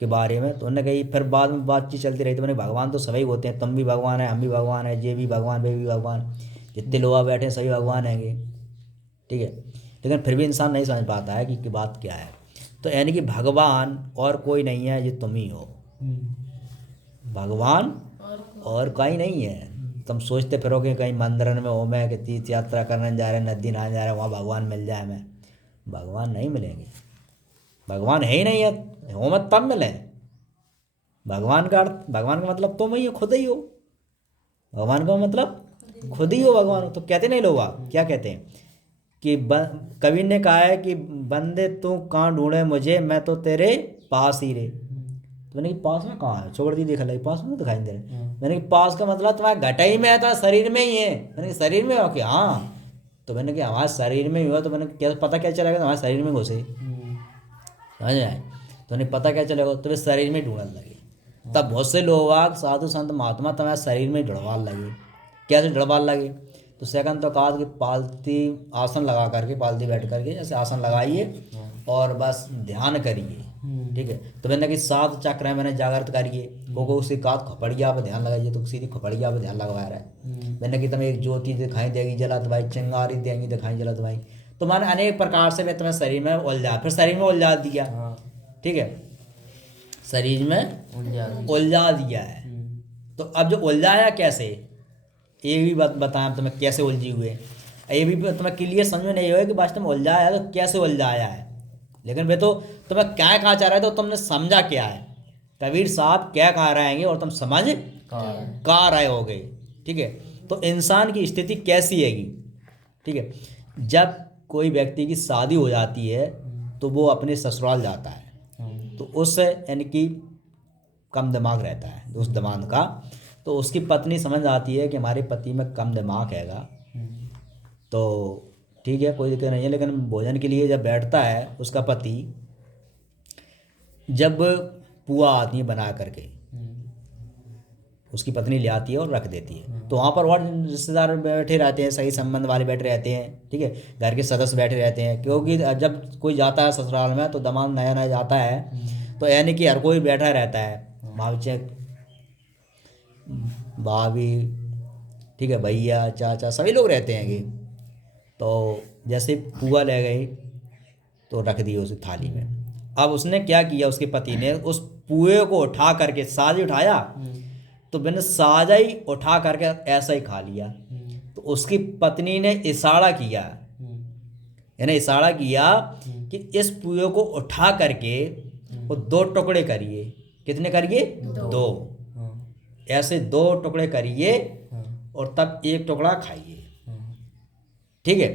के बारे में। तो उन्होंने कही, फिर बाद में बातचीत चलती रही, तो मैंने भगवान तो सभी होते हैं, तुम भी भगवान है, हम भी भगवान है, ये भी भगवान, वे भी भगवान, जितने लोग बैठे हैं सभी भगवान हैंगे, ठीक है। लेकिन फिर भी इंसान नहीं समझ पाता है कि बात क्या है। तो यानी कि भगवान और कोई नहीं है, ये तुम ही हो। भगवान और कोई नहीं है। तुम सोचते फिरोगे कहीं मंदिर में हो, मैं कि तीर्थ यात्रा करने जा रहे, नदी नहाने जा रहे, वहाँ भगवान मिल जाए हमें। भगवान नहीं मिलेंगे, भगवान है ही नहीं है। हो मत तब मिले। भगवान का अर्थ, भगवान का मतलब तुम ही हो, खुद ही हो। भगवान का मतलब खुद ही हो, भगवान हो। तो कहते नहीं लोग, आप क्या कहते हैं कि कवि ने कहा है कि बंदे तू कहाँ ढूंढे मुझे, मैं तो तेरे पास ही रे। तो मैंने कि पास में कहाँ है? छोड़ दी, देखा लगी, पास में दिखाई दे रहे। मैंने कि पास का मतलब तुम्हारे घटा ही में है, तो शरीर में ही है। मैंने कि शरीर में हो कि? हाँ। तो मैंने कि हमारे शरीर में ही हुआ। तो मैंने क्या पता क्या चलेगा तुम्हारे शरीर में घुसे, समझ आए? तो नहीं पता क्या चलेगा, तो वे शरीर में ढूंढने लगे। तब बहुत से लोग साधु संत महात्मा तुम्हारे शरीर में ढुड़वाल लगे। कैसे ढुड़वाल लगे? तो सेकंड तो कहा कि पालती आसन लगा करके, पालती बैठ करके जैसे आसन लगाइए और बस ध्यान करिए, ठीक है। तो मैंने कि 7 चक्र है, मैंने जागृत करिए। को उसी का खोपड़िया पर ध्यान लगाइए, तो सीधी खोपड़िया पर ध्यान लगवा रहा है। मैंने कि तुम्हें एक ज्योति दिखाई देगी जलत भाई, चिंगारी देंगी दिखाई जलत भाई। तो मैंने अनेक प्रकार से मैं तुम्हें शरीर में उलझा, फिर शरीर में उलझा दिया, ठीक है, शरीर में उलझा दिया है। तो अब जो उलझाया कैसे, ये भी बताएं तुम्हें कैसे उलझी हुए। ये भी तुम्हें क्लियर समझ में नहीं होगा कि वास्तव में उलझाया तो कैसे उलझाया है। लेकिन वे तो तुम्हें क्या कहा चाह रहा है, तो तुमने समझा क्या है। कबीर साहब क्या कह रहे हैं और तुम समझ कहाँ रहे होगे, ठीक है। तो इंसान की स्थिति कैसी हैगी, ठीक है। जब कोई व्यक्ति की शादी हो जाती है तो वो अपने ससुराल जाता है, तो उस यानी कि कम दिमाग रहता है उस दिमाग का। तो उसकी पत्नी समझ आती है कि हमारे पति में कम दिमाग हैगा, तो ठीक है कोई दिक्कत नहीं है। लेकिन भोजन के लिए जब बैठता है उसका पति, जब पुआ आती है बना करके, उसकी पत्नी ले आती है और रख देती है। तो वहाँ पर और रिश्तेदार बैठे रहते हैं, सही संबंध वाले बैठे रहते हैं, ठीक है, घर के सदस्य बैठे रहते हैं। क्योंकि जब कोई जाता है ससुराल में तो दामाद नया नया जाता है, तो यानी कि हर कोई बैठा रहता है, भाभी, ठीक है, भैया चाचा सभी लोग रहते हैं कि। तो जैसे पुआ ले गई तो रख दी उस थाली में। अब उसने क्या किया, उसके पति ने उस पुए को उठा करके साजा उठाया, तो मैंने साजा ही उठा करके ऐसा ही खा लिया। तो उसकी पत्नी ने इशारा किया, यानी इशारा किया कि इस पुए को उठा करके वो 2 टुकड़े करिए। कितने करिए? 2। ऐसे 2 टुकड़े करिए और तब 1 टुकड़ा खाइए। ठीक है,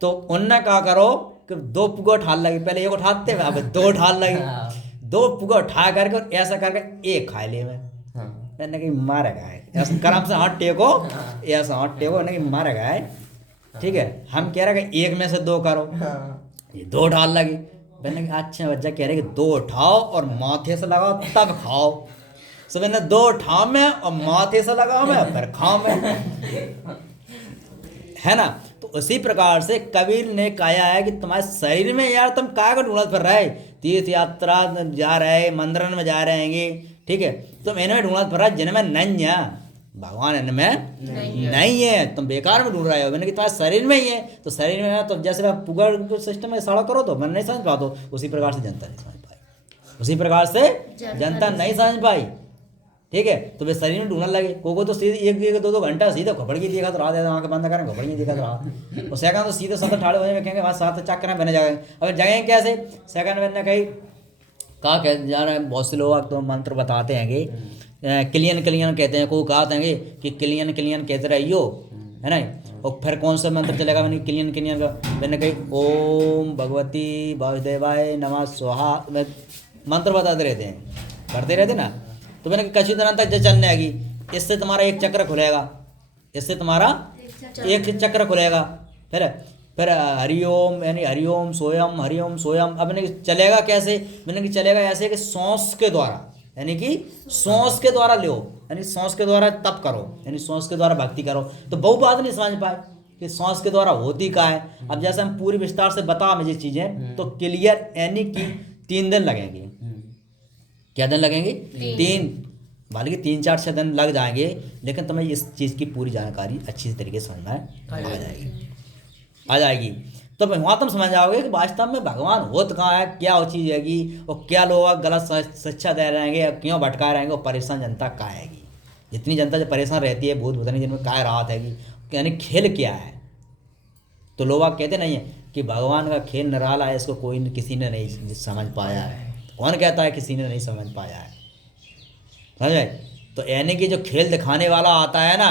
तो उनने कहा करो कि 2 पुआ उठा लगी, पहले 1 उठाते हैं, अब 2 उठा लगी। 2 पुआ उठा करके और ऐसा करके 1 खा ले मैं। मैंने कहीं मारेगा है, ऐसा करम से हाथ टेको, ऐसा हाथ टेको, मैंने कहीं मारेगा है। ठीक है, हम कह रहे कि 1 में से 2 करो, ये 2 ढाल लगी। मैंने कहा अच्छा बच्चा कह रहे कि 2 उठाओ और माथे से लगाओ तब खाओ। सो मैंने 2 उठाओ मैं और माथे से लगाओ मैं फिर खाओ मैं, है ना। तो उसी प्रकार से कबीर ने कहा है कि तुम्हारे शरीर में यार तुम काय को ढूंढत फिर रहे, तीर्थ यात्रा जा रहे, मंदिरन में जा रहे हैं, ठीक है, तुम इनमें ढूंढत फिर रहे जिनमें नहीं है भगवान, इनमें नहीं है, तुम बेकार में ढूंढ रहे हो। मैंने कि तुम्हारे शरीर में ही है, तो शरीर में है तो जैसे पुगर सिस्टम में साड़ा करो तो मैं नहीं समझ पाता, उसी प्रकार से जनता नहीं समझ पाई, उसी प्रकार से जनता नहीं समझ पाई। ठीक है, तो वे शरीर में ढूंढने लगे, को तो सीधे 1-2 घंटा सीधे घोपड़ की देखा तो रहा, आंखें बंद करें घोपड़ की देखा तो रहा। और सेकंड तो सीधे सब ठाड़े होने में कहेंगे वहाँ साथ चक्कर में बने जाएंगे। अब जगह कैसे सेकंड में कहीं कहा कह जा रहे हैं, बहुत से लोग तो मंत्र बताते हैं कि क्लियन क्लियन कहते हैं, को कहा हैं कि क्लियन क्लियन कहते रहियो, है ना। और फिर कौन सा मंत्र चलेगा, मैंने क्लियन क्लियन का मैंने कही ओम भगवती वासुदेवाय नमः स्वाहा मंत्र बताते रहते हैं, करते रहते ना। तो मैंने कछु दिन तक चलने आएगी, इससे तुम्हारा 1 चक्र खुलेगा, इससे तुम्हारा 1 चक्र खुलेगा। फिर हरिओम यानी हरिओम सोयम हरिओम सोयम। अब मैंने चलेगा कैसे, मैंने कि चलेगा ऐसे कि सांस के द्वारा, यानी कि सांस के द्वारा लो, यानी सांस के द्वारा तप करो, यानी सांस के द्वारा भक्ति करो। तो बहु बात नहीं समझ पाए कि सांस के द्वारा होती का है। अब जैसे हम पूरी विस्तार से बता मुझे चीज़ें तो क्लियर, यानी कि 3 दिन लगेंगे। क्या दिन लगेंगे? 3, बल्कि 3-4-6 दिन लग जाएंगे, लेकिन तुम्हें इस चीज़ की पूरी जानकारी अच्छी तरीके से समझ में आ जाएगी। तो वहाँ तुम समझ जाओगे कि वास्तव में भगवान होत कहाँ है, क्या वो चीज़ हैगी, और क्या लोग गलत शिक्षा दे रहेंगे, क्यों भटका रहेंगे, और परेशान जनता क्या हैगी। जितनी जनता जो परेशान रहती है भूत भूतनी जिनमें क्या राहत हैगी, यानी खेल क्या है। तो लोग कहते नहीं है कि भगवान का खेल निराला है, इसको कोई किसी ने नहीं समझ पाया है। कौन कहता है किसी ने नहीं समझ पाया है, समझ गए। तो यानी कि जो खेल दिखाने वाला आता है ना,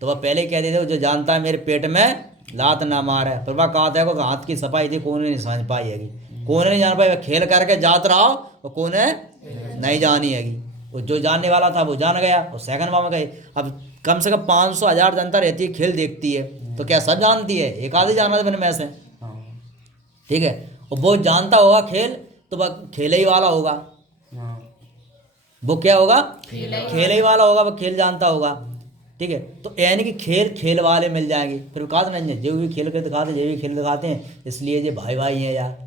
तो वह पहले कह देते जो जानता है मेरे पेट में लात ना मारे, पर वह कहा था को हाथ की सफाई थी, कौन नहीं समझ पाई हैगी, कौन नहीं जान पाई। वह खेल करके जात रहा और कौन नहीं जानी हैगी। वो जो जानने वाला था वो जान गया, और सेकंड बार में गए। अब कम से कम 500-1000 जनता रहती है, खेल देखती है, तो क्या सब जानती है? एक आधी जाना था मैंने में से, ठीक है। और वो जानता होगा खेल, तो वह खेल ही वाला होगा, वो क्या होगा? खेल ही वाला होगा, वह खेल जानता होगा, ठीक है। तो यानी कि खेल वाले मिल जाएंगे। फिर कहा था नहीं जो भी खेल कर दिखाते, जो भी खेल दिखाते हैं, इसलिए ये भाई भाई हैं यार।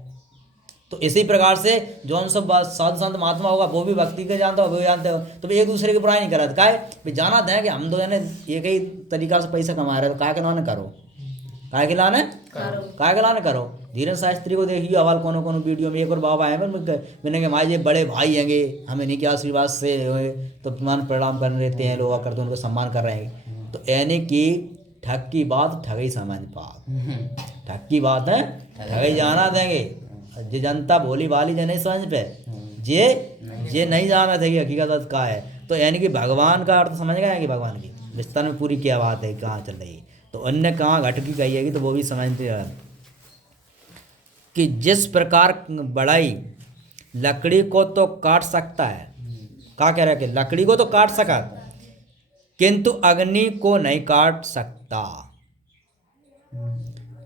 तो इसी प्रकार से जो हम सब साधु संत महात्मा होगा वो भी भक्ति के जानता हो, वो भी जानते हो, तो एक दूसरे की बुराई नहीं करा। क्या है जाना था कि हम दो जने एक ही तरीका से पैसा कमा रहे, तो काय के लाने करो, काय के लाने करो। धीरेन्द्र शास्त्री को देखिए हवाल कोनो वीडियो में, एक और बाबा है मैंने कहा भाई ये बड़े भाई हैंगे, हमें नहीं क्या आशीर्वाद से तो तुम्हारा प्रणाम करने रहते हैं लोग, करते उनको सम्मान कर रहे हैं। तो यानी कि ठग की बात ठगई समझ पाओ, ठग की बात है ठगई जाना देंगे। जे जनता भोली भाली जे नहीं समझ पे, जे नहीं जाना था कि हकीकत का है। तो यानी कि भगवान का अर्थ समझ गए कि भगवान की विस्तार में पूरी क्या बात है, कहाँ चल रही है। तो अन्य कहाँ घटकी कही है तो वो भी समझते हैं कि जिस प्रकार बढ़ाई लकड़ी को तो काट सकता है, क्या कह रहा है कि लकड़ी को तो काट सका, किंतु अग्नि को नहीं काट सकता।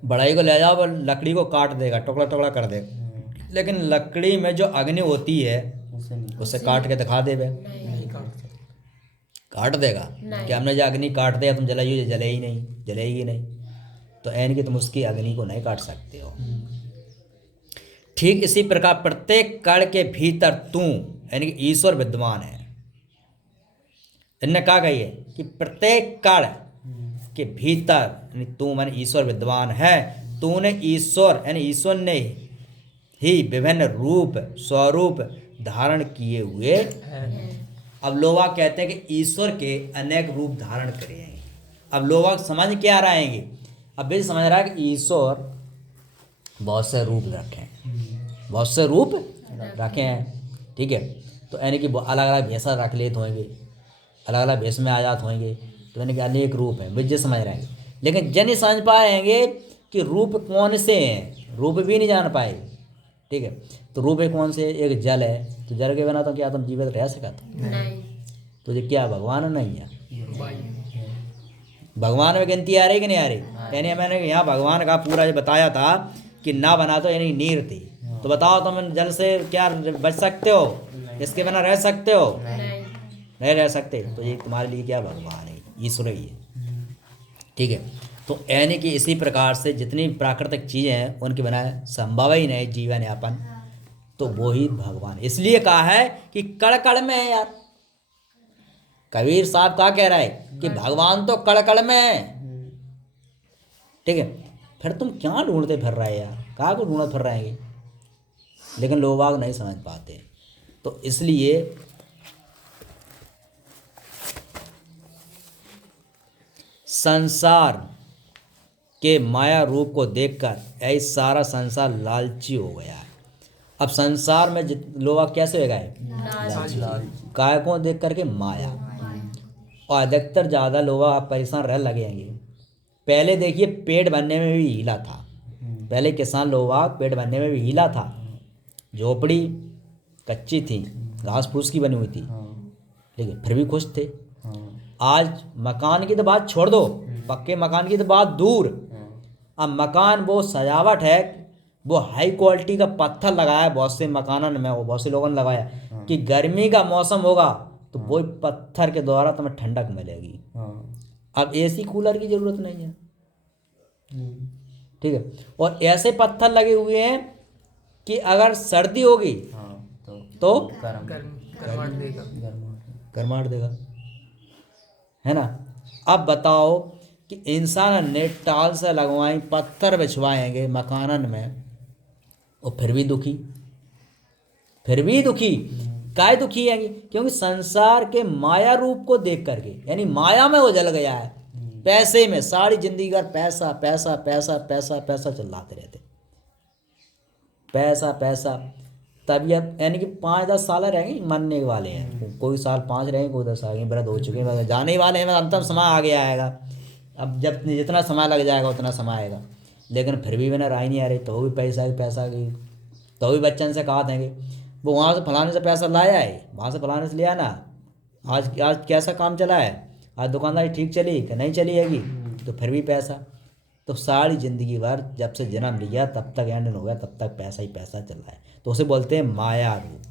बढ़ाई को ले जाओ लकड़ी को काट देगा, टुकड़ा टुकड़ा कर देगा, लेकिन लकड़ी में जो अग्नि होती है उसे काट के दिखा दे, काट देगा कि हमने जो अग्नि काट दिया तुम जलाइए, जले ही नहीं, जलेगी नहीं। तो ऐन कि तुम उसकी अग्नि को नहीं काट सकते हो। ठीक इसी प्रकार प्रत्येक कण के भीतर तू यानी कि ईश्वर विद्यमान है। इनने कहा गई है कि प्रत्येक कण के भीतर, यानी तू माने ईश्वर विद्वान है, तूने ईश्वर यानी ईश्वर ने ही विभिन्न रूप स्वरूप धारण किए हुए। अब लोग कहते हैं कि ईश्वर के अनेक रूप धारण करे हैं। अब लोग समझ क्या रहे हैं, अब भी समझ रहा है कि ईश्वर बहुत से रूप रखे हैं, बहुत से रूप रखे हैं, ठीक है। तो यानी कि अलग अलग भेषा रख लेते होंगे, अलग अलग भेष में आ जाते होंगे, तो यानी कि अनेक रूप हैं, विजय समझ रहे हैं। लेकिन जन ही समझ पाएंगे कि रूप कौन से हैं, रूप भी नहीं जान पाए, ठीक है। तो रूप है कौन से, एक जल है, तो जल के बिना तो क्या तुम जीवित रह सकते नहीं। तो ये क्या भगवान नहीं है, भगवान में गिनती आ रही कि नहीं आ रही। यानी मैंने यहाँ भगवान का पूरा ये बताया था कि ना बना तो यानी नीर थी, तो बताओ तुम जल से क्या बच सकते हो, इसके बिना रह सकते हो, नहीं रह सकते। तो ये तुम्हारे लिए क्या भगवान है, ईश्वर ही है, ठीक है। तो यानी कि इसी प्रकार से जितनी प्राकृतिक चीज़ें हैं उनके बिना संभव ही नहीं जीवन यापन, तो वो ही भगवान। इसलिए कहा है कि कण कण में है यार, कबीर साहब क्या कह रहा है कि भगवान तो कण कण में है, ठीक है। फिर तुम क्या ढूंढते फिर रहे यार, कहाँ को ढूंढते फिर रहे हैं, लेकिन लोग बाग नहीं समझ पाते। तो इसलिए संसार के माया रूप को देखकर ऐसा सारा संसार लालची हो गया है। अब संसार में लोग कैसे हो गए, लालची, काय को देख करके माया। और अधिकतर ज़्यादा लोग आप परेशान रह लगेंगे। पहले देखिए पेट भरने में भी हीला था, पहले किसान लोग पेट भरने में भी हीला था, झोपड़ी कच्ची थी, घास फूस की बनी हुई थी, लेकिन फिर भी खुश थे। आज मकान की तो बात छोड़ दो, पक्के मकान की तो बात दूर, अब मकान वो सजावट है, वो हाई क्वालिटी का पत्थर लगाया है बहुत से मकानों में, वो बहुत से लोगों ने लगाया कि गर्मी का मौसम होगा तो वो पत्थर के द्वारा तुम्हें ठंडक मिलेगी। अब एसी कूलर की जरूरत नहीं है, ठीक है। और ऐसे पत्थर लगे हुए हैं कि अगर सर्दी होगी तो गर्माहट देगा, है ना। अब बताओ कि इंसान ने टाल से लगवाई, पत्थर बिछवाएंगे मकानन में, और फिर भी दुखी, फिर भी दुखी। काय दुखी है, क्योंकि संसार के माया रूप को देख करके, यानी माया में वो जल गया है, पैसे में सारी जिंदगी भर पैसा पैसा पैसा पैसा पैसा चिल्लाते रहते, पैसा पैसा। तभी अब यानी कि 5-10 साल रहेंगे, मरने वाले हैं, कोई साल 5 रहेंगे, कोई 10 आगे वृद्ध हो चुके हैं, जाने ही वाले हैं, अंतिम समय आ गया आएगा। अब जब जितना समय लग जाएगा उतना समय आएगा, लेकिन फिर भी बिना राय नहीं आ रही, तो भी पैसा की, तो भी बच्चन से कहा देंगे वो वहाँ से फलाने से पैसा लाया है, वहाँ से फलाने से लिया ना, आज कैसा काम चला है, आज दुकानदारी ठीक चली कि नहीं चली हैगी, तो फिर भी पैसा। तो सारी ज़िंदगी भर जब से जन्म लिया तब तक एंड हो गया, तब तक पैसा ही पैसा चल रहा है, तो उसे बोलते हैं माया रूप,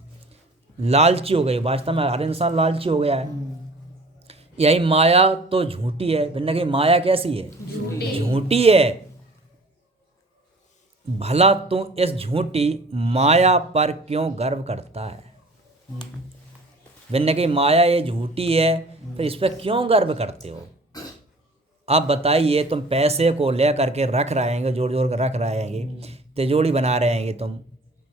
लालची हो गई। वास्तव में हर इंसान लालची हो गया है। यही माया तो झूठी है, वरना कि माया कैसी है, झूठी है। भला तू इस झूठी माया पर क्यों गर्व करता है, वरना कि माया ये झूठी है, फिर इस पर क्यों गर्व करते हो। अब बताइए, तुम पैसे को ले करके रख रहेंगे, जोड़ जोड़ कर रख रहेंगे, तिजोरी बना रहेंगे, तुम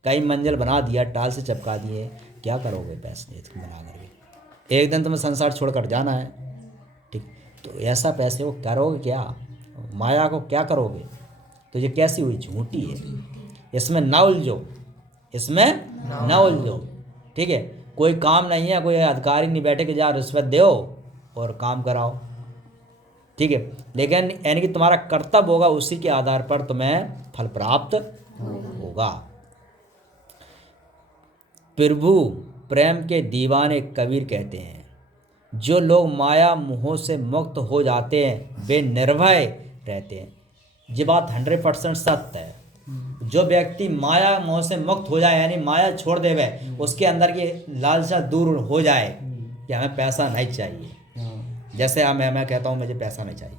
कई मंजिल बना दिया, टाल से चिपका दिए, क्या करोगे पैसे बना करके, एक दिन तुम्हें संसार छोड़कर जाना है, ठीक। तो ऐसा पैसे को करोगे क्या, माया को क्या करोगे, तो ये कैसी हुई, झूठी है। इसमें न उलझो, इसमें न उलझो, ठीक है। कोई काम नहीं है, कोई अधिकारी नहीं बैठे कि जा रिश्वत दो और काम कराओ, ठीक है। लेकिन यानी कि तुम्हारा कर्तव्य होगा, उसी के आधार पर तुम्हें फल प्राप्त होगा। प्रभु प्रेम के दीवाने कबीर कहते हैं, जो लोग माया मोह से मुक्त हो जाते हैं वे निर्भय रहते हैं। ये बात 100% सत्य है। जो व्यक्ति माया मोह से मुक्त हो जाए, यानी माया छोड़ देवे, उसके अंदर की लालसा दूर हो जाए कि हमें पैसा नहीं चाहिए। जैसे मैं कहता हूँ मुझे पैसा नहीं चाहिए,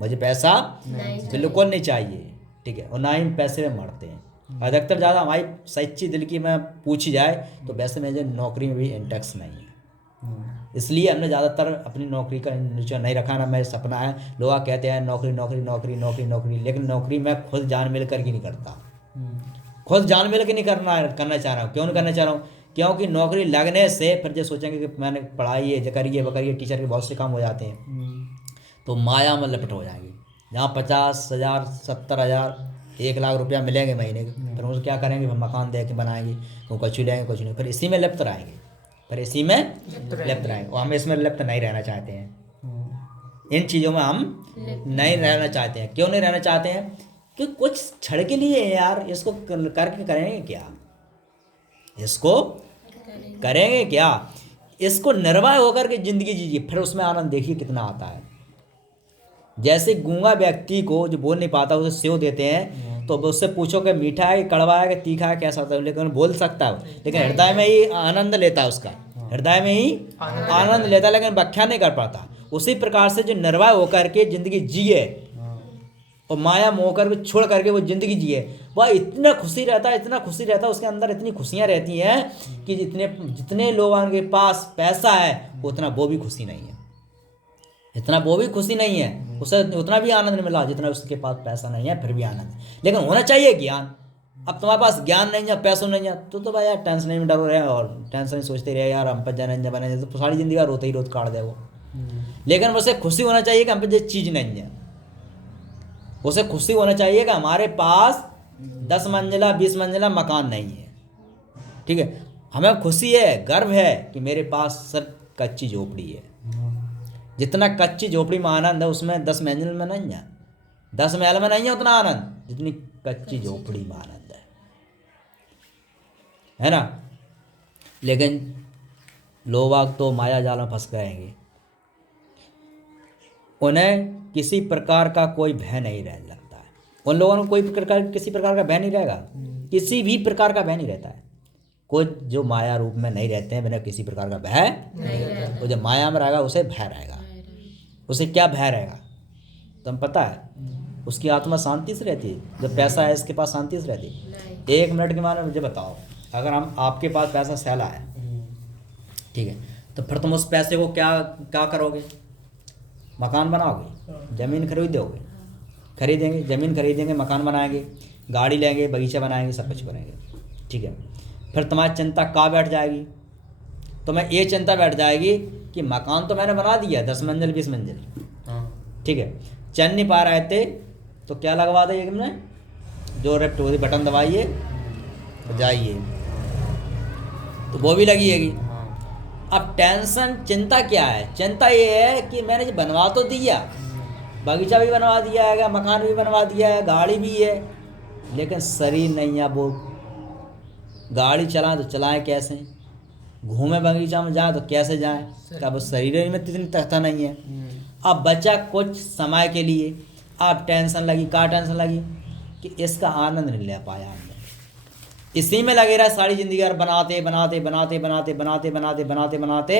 मुझे पैसा बिल्कुल नहीं चाहिए, ठीक है। और ना ही पैसे में मरते हैं। अधिकतर ज़्यादा हमारी सच्ची दिल की में पूछी जाए तो वैसे मुझे नौकरी में भी इंटरेस्ट नहीं है, इसलिए हमने ज़्यादातर अपनी नौकरी का नीचे नहीं रखा ना। मैं सपना है, लोग कहते हैं नौकरी नौकरी नौकरी नौकरी नौकरी, लेकिन नौकरी मैं खुद जान मिल कर के नहीं करता, खुद जान मिल के नहीं करना चाह रहा हूँ। क्यों नहीं करना चाह रहा हूँ? क्योंकि नौकरी लगने से फिर जो सोचेंगे कि मैंने पढ़ाई है, जो करिए वो करिए, टीचर के बहुत से काम हो जाते हैं, तो माया में लपट हो जाएगी। जहाँ 50,000 70,000 1 लाख रुपया मिलेंगे महीने के, फिर उसे क्या करेंगे? फिर मकान दे के बनाएंगे, वो कुछ लेंगे कुछ नहीं, फिर इसी में लिप्त रहेंगे, फिर इसी में लिप्त रहेंगे। और हम इसमें लिप्त नहीं रहना चाहते हैं, इन चीज़ों में हम नहीं रहना चाहते हैं। क्यों नहीं रहना चाहते हैं? कि कुछ क्षण के लिए है यार, इसको करके करेंगे क्या? इसको करेंगे क्या? इसको निर्वाह होकर के जिंदगी जीजिए, फिर उसमें आनंद देखिए कितना आता है। जैसे गूंगा व्यक्ति को जो बोल नहीं पाता उसे सेव देते हैं, तो उससे पूछो कि मीठा है कि कड़वा है कि तीखा है, कैसा होता है, लेकिन बोल सकता है, लेकिन हृदय में ही आनंद लेता है, उसका हृदय में ही आनंद लेता है, लेकिन व्याख्या नहीं कर पाता। उसी प्रकार से जो निर्वाह होकर के जिंदगी जिए और माया मोह कर भी छोड़ करके वो जिंदगी जिए, वह इतना खुशी रहता है, इतना खुशी रहता है, उसके अंदर इतनी खुशियाँ रहती हैं कि जितने लोगों के पास पैसा है उतना वो भी खुशी नहीं है, इतना वो भी खुशी नहीं है, उसे उतना भी आनंद नहीं मिला जितना उसके पास पैसा नहीं है, फिर भी आनंद। लेकिन होना चाहिए ज्ञान। अब तुम्हारे पास ज्ञान नहीं है, पैसों नहीं है, तो भाई यार टेंशन में डरो रहे और टेंशन सोचते रहे यार हम पर जाने बने, तो सारी जिंदगी रोते ही रोत काट दे वो। लेकिन उसे खुशी होना चाहिए कि हम पे ये चीज़ नहीं है, उसे खुशी होना चाहिए कि हमारे पास 10 मंजिला 20 मंजिला मकान नहीं है, ठीक है, हमें खुशी है, गर्व है कि मेरे पास सिर्फ कच्ची झोपड़ी है। जितना कच्ची झोपड़ी में आनंद है उसमें 10 मंजिल में नहीं है, 10 महल में नहीं है उतना आनंद जितनी कच्ची झोपड़ी में आनंद है ना। लेकिन लोग तो माया जाल में फंस गएंगे, उन्हें किसी प्रकार का कोई भय नहीं रहने लगता है। उन लोगों को किसी प्रकार का भय नहीं रहेगा, किसी भी प्रकार का भय नहीं रहता है। कुछ जो माया रूप में नहीं रहते हैं बिना किसी प्रकार का भय नहीं, वो जब माया में रहेगा उसे भय रहेगा। उसे क्या भय रहेगा? तुम पता है, उसकी आत्मा शांति से रहती है। जब पैसा है इसके पास शांति से रहती है। 1 मिनट के माने मुझे बताओ, अगर हम आपके पास पैसा सैला है, ठीक है, तो फिर तुम उस पैसे को क्या क्या करोगे? मकान बनाओगे, ज़मीन खरीदेंगे, ज़मीन खरीदेंगे, मकान बनाएंगे, गाड़ी लेंगे, बगीचा बनाएंगे, सब कुछ करेंगे, ठीक है। फिर तुम्हारी चिंता कहाँ बैठ जाएगी? तुम्हें ये चिंता बैठ जाएगी कि मकान तो मैंने बना दिया 10 मंजिल 20 मंजिल, ठीक है, चल नहीं पा रहे थे तो क्या लगवा दें हमने, जो रेप्ट होती बटन दबाइए तो जाइए, तो वो भी लगेगी। अब टेंशन चिंता क्या है? चिंता ये है कि मैंने बनवा तो दिया, बगीचा भी बनवा दिया है, मकान भी बनवा दिया है, गाड़ी भी है, लेकिन शरीर नहीं है। वो गाड़ी चलाएं तो चलाएं कैसे, घूमे बगीचा में जाए तो कैसे जाएं, क्या वो शरीर में इतनी तख्ता नहीं है। अब बचा कुछ समय के लिए, अब टेंशन लगी, क्या टेंशन लगी कि इसका आनंद नहीं ले पाया हमने, इसी में लगे रहा सारी जिंदगी। यार बनाते बनाते बनाते बनाते बनाते बनाते बनाते बनाते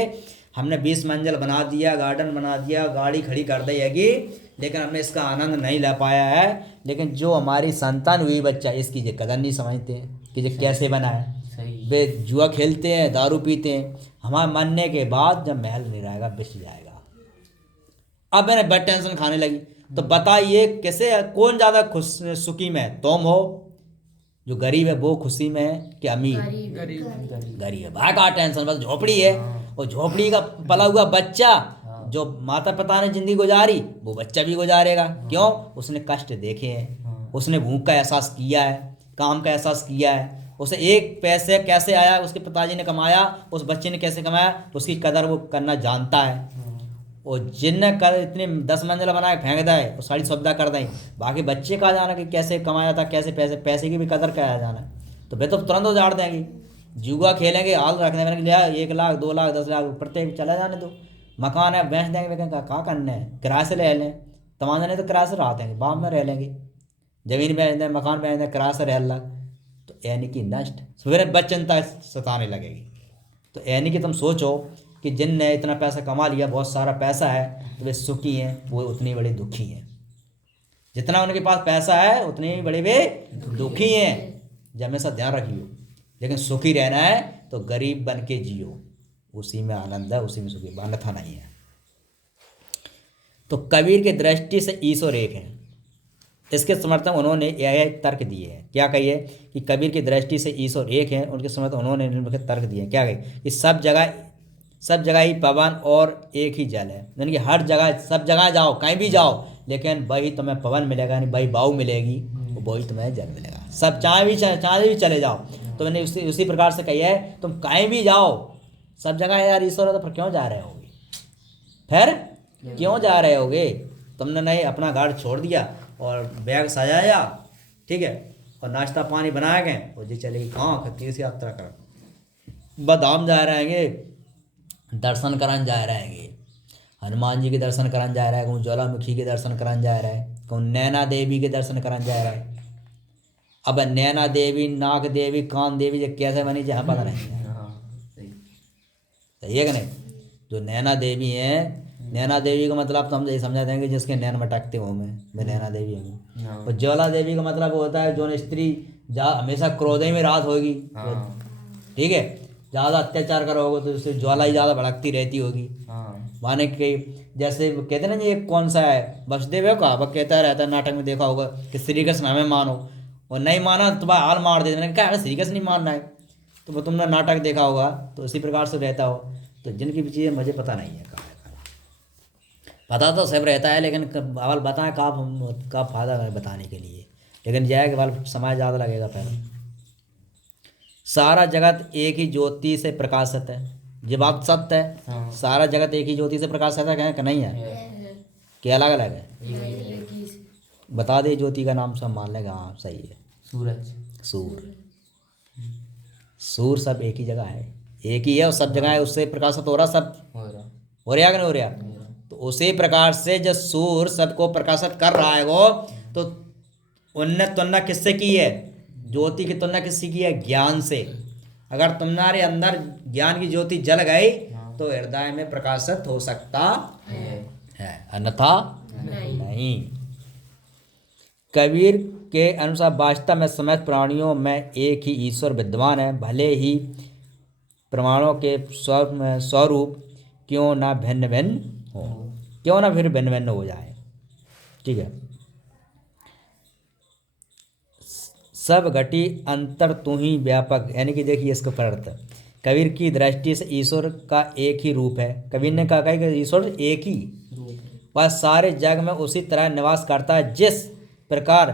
हमने 20 मंजिल बना दिया, गार्डन बना दिया, गाड़ी खड़ी कर दी हैगी, लेकिन हमने इसका आनंद नहीं ले पाया है। लेकिन जो हमारी संतान हुई बच्चा, इसकी ये कदर नहीं समझते हैं कि ये कैसे बना है। वे जुआ खेलते हैं, दारू पीते हैं, हमारे मरने के बाद जब महल नहीं रहेगा बिछ जाएगा। अब मैंने बड़ टेंशन खाने लगी, तो बताइए कैसे, कौन ज़्यादा खुश सुखी में? तुम हो जो गरीब है वो खुशी में है कि अमीर? गरीब है भाई, का टेंशन, बस झोपड़ी है, और झोपड़ी का पला हुआ बच्चा जो माता पिता ने जिंदगी गुजारी वो बच्चा भी गुजारेगा। क्यों? उसने कष्ट देखे हैं, उसने भूख का एहसास किया है, काम का एहसास किया है, उसे एक पैसे कैसे आया, उसके पिताजी ने कमाया, उस बच्चे ने कैसे कमाया, उसकी कदर वो करना जानता है। और जिनने कर इतने 10 मंजिला बना के फेंक दे और सारी सुविधा कर दें, बाकी बच्चे का जाना कि कैसे कमाया था, कैसे पैसे की भी कदर क्या जाना, तो वे तो तुरंत उजाड़ देंगे। जुआ खेलेंगे, हाल रखने में लिया 1 लाख 2 लाख 10 लाख प्रत्येक चला जाने दो, मकान है बेच देंगे, वे क्या करना है, किराए से ले लें, तमाम नहीं तो किराए से रह देंगे, बाप में रह लेंगे, ज़मीन बेच दें, मकान बेच दें, किराए से रह ला, तो यानी कि नष्ट सवेरे बच्चनता सताने लगेगी। तो यानी कि तुम सोचो कि जिनने इतना पैसा कमा लिया, बहुत सारा पैसा है, तो वे सुखी हैं, वो उतनी बड़े दुखी हैं। जितना उनके पास पैसा है उतने ही बड़े वे दुखी हैं। जब हमेशा ध्यान रखियो, लेकिन सुखी रहना है तो गरीब बन के जियो, उसी में आनंद है, उसी में सुखी, अन्यथा नहीं है। तो कबीर की दृष्टि से ईश्वर एक है। इसके समर्थन उन्होंने यह तर्क दिए हैं। क्या कहिए कि कबीर की दृष्टि से ईश्वर एक है। उनके समर्थन उन्होंने निम्नलिखित तर्क दिए हैं। क्या कहे कि सब जगह ही पवन और एक ही जल है। यानी कि हर जगह, सब जगह जाओ, कहीं भी जाओ, लेकिन वही तुम्हें पवन मिलेगा, यानी वही वायु मिलेगी, वही तुम्हें जल मिलेगा। सब चाहे भी चले जाओ। तो मैंने उसी प्रकार से कही है, तुम कहीं भी जाओ, सब जगह यार ईश्वर है, तो फिर क्यों जा रहे होगे? फिर क्यों जा रहे होगे? तुमने नहीं अपना घर छोड़ दिया और बैग सजाया, ठीक है, और नाश्ता पानी बनाया गए और जी चलेगी कहाँ? तीर्थ यात्रा कर, बादाम जा रहेंगे, दर्शन करन जा रहेंगे, हनुमान जी के दर्शन करन जा रहा है, कहूँ ज्वालामुखी के दर्शन करन जा रहा है, कहूँ नैना देवी के दर्शन करन जा रहा है। अब नैना देवी, नाग देवी, कान देवी जो कैसे बनी जहाँ पता नहीं है। सही है कि नहीं? जो नैना देवी हैं, नैना देवी का मतलब तो हम यही समझा देंगे जिसके नैन मटकते हो मैं नैना देवी हूँ। और ज्वाला देवी का मतलब होता है जो स्त्री हमेशा क्रोध में रात होगी, ठीक है, ज़्यादा अत्याचार करोगे तो उससे ज्वाला ही ज़्यादा भड़कती रहती होगी। माने कि जैसे कहते ना, ये कौन सा है वसुदेव है का, वह कहता रहता है, नाटक में देखा होगा कि श्री कृष्ण हमें मानो, और नहीं माना तो वह हाल मार देते। मैंने कहा श्री कृष्ण नहीं मानना है, तो वो तुमने नाटक देखा होगा, तो इसी प्रकार से रहता हो। तो जिनकी भी चीज़ें मुझे पता नहीं है, पता तो सब रहता है, लेकिन अवल बताएं का फायदा है बताने के लिए, लेकिन यह है कि बल समय ज़्यादा लगेगा। पहले सारा जगत एक ही ज्योति से प्रकाशित है, ये बात सत्य है। सारा जगत एक ही ज्योति से प्रकाशित है कि नहीं है? क्या अलग अलग है? बता दे ज्योति का नाम, सब मान लेगा हाँ सही है। सूरज, सूर सब एक ही जगह है, एक ही है और सब जगह है, उससे प्रकाशित हो रहा, सब हो रहा कि नहीं हो रहा? तो उसी प्रकार से जब सूर्य सबको प्रकाशित कर रहा है वो, तो उनने तुलना किससे की है? ज्योति की तुलना किससे की है? ज्ञान से। अगर तुम्हारे अंदर ज्ञान की ज्योति जल गई तो हृदय में प्रकाशित हो सकता है, अन्यथा नहीं। कबीर के अनुसार वास्तव में समस्त प्राणियों में एक ही ईश्वर विद्वान है, भले ही प्रमाणों के स्वरूप क्यों ना भिन्न भिन्न हो, क्यों ना फिर भिन्न भिन्न हो जाए, ठीक है। सब घटी अंतर तू ही व्यापक, यानी कि देखिए इसका अर्थ, कबीर की दृष्टि से ईश्वर का एक ही रूप है। कबीर ने कहा कि ईश्वर एक ही, वह सारे जग में उसी तरह निवास करता है जिस प्रकार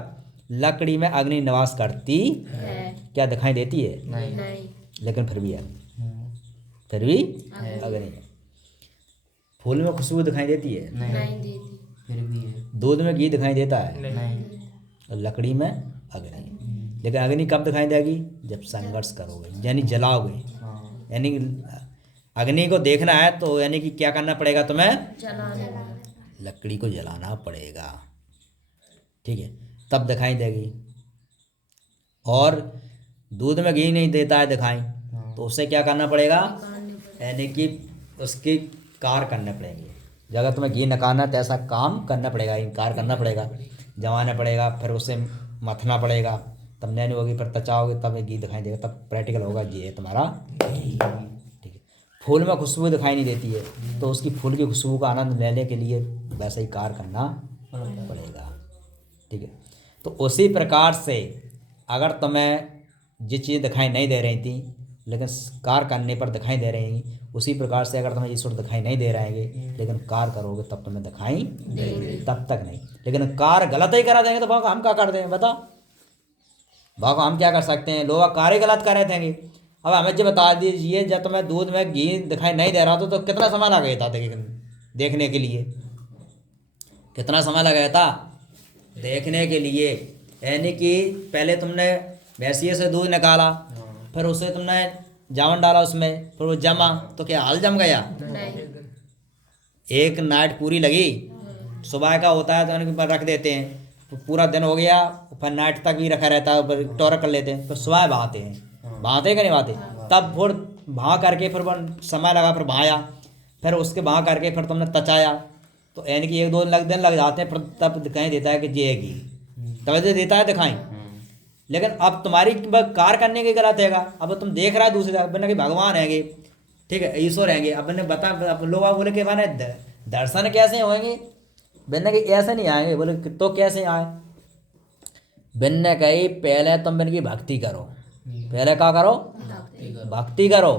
लकड़ी में अग्नि निवास करती है। क्या दिखाई देती है? नहीं। लेकिन फिर भी है, फिर भी अग्नि है। फूल में खुशबू दिखाई देती है? नहीं देती, फिर भी है। दूध में घी दिखाई देता है? नहीं। और लकड़ी में अग्नि, लेकिन अग्नि कब दिखाई देगी? जब संघर्ष करोगे, यानी जलाओगे। यानी अग्नि को देखना है तो यानी कि क्या करना पड़ेगा तुम्हें? लकड़ी को जलाना पड़ेगा, ठीक है, तब दिखाई देगी। और दूध में घी नहीं देता है दिखाई, तो उससे क्या करना पड़ेगा? यानी कि उसकी कार करने पड़ेंगे। जगह तुम्हें घी निकालना तो ऐसा काम करना पड़ेगा, इनकार करना पड़ेगा, जमाना पड़ेगा, फिर उसे मथना पड़ेगा, तब नहीं होगी, फिर तचाओगे तब घी दिखाई देगा, तब प्रैक्टिकल होगा ये है तुम्हारा, ठीक है। फूल में खुशबू दिखाई नहीं देती है, तो उसकी फूल की खुशबू का आनंद लेने के लिए वैसा ही कार करना पड़ेगा, ठीक है। तो उसी प्रकार से अगर तुम्हें जिस चीज़ दिखाई नहीं दे रही थी लेकिन कार करने पर दिखाई दे रही हैं, उसी प्रकार से अगर तुम्हें ईश्वर दिखाई नहीं दे रहेंगे लेकिन कार करोगे तब तुम्हें दिखाई देंगे, तब तक नहीं। लेकिन कार गलत ही करा देंगे तो भाग हम क्या कर देंगे? बता, भाग हम क्या कर सकते हैं? लोग कार ही गलत कर रहे थे। अब हमें जो बता दीजिए, जब तुम्हें दूध में घी दिखाई नहीं दे रहा था तो कितना समय लगा था देखने के लिए? कितना समय लगा था देखने के लिए? यानी कि पहले तुमने भैंसिए से दूध निकाला, फिर उसे तुमने जावन डाला उसमें, फिर वो जमा, तो क्या हाल जम गया? एक नाइट पूरी लगी, सुबह का होता है तो उनके रख देते हैं, तो पूरा दिन हो गया, फिर नाइट तक भी रखा रहता है, टोर कर लेते हैं, फिर सुबह बहाते हैं, बहाते कि नहीं बहाते? तब फिर भा करके फिर समय लगा, फिर भाया, फिर उसके भा करके फिर तुमने तचाया, तो यानी कि 1-2 दिन लग जाते हैं, फिर तब दिखाई देता है कि जिएगी, तब देता है दिखाई। लेकिन अब तुम्हारी कार करने की गलत हैगा, अब तुम देख रहा है दूसरी जगह, कि भगवान है, ठीक है, ईश्वर हैंगे। अब मैंने बता, अब लोग बोले कि मैंने दर्शन कैसे होंगे, मैंने कि ऐसे नहीं आएंगे। बोले तो कैसे आए, मैंने कही पहले तुम मैंने की भक्ति करो, पहले क्या करो, भक्ति करो।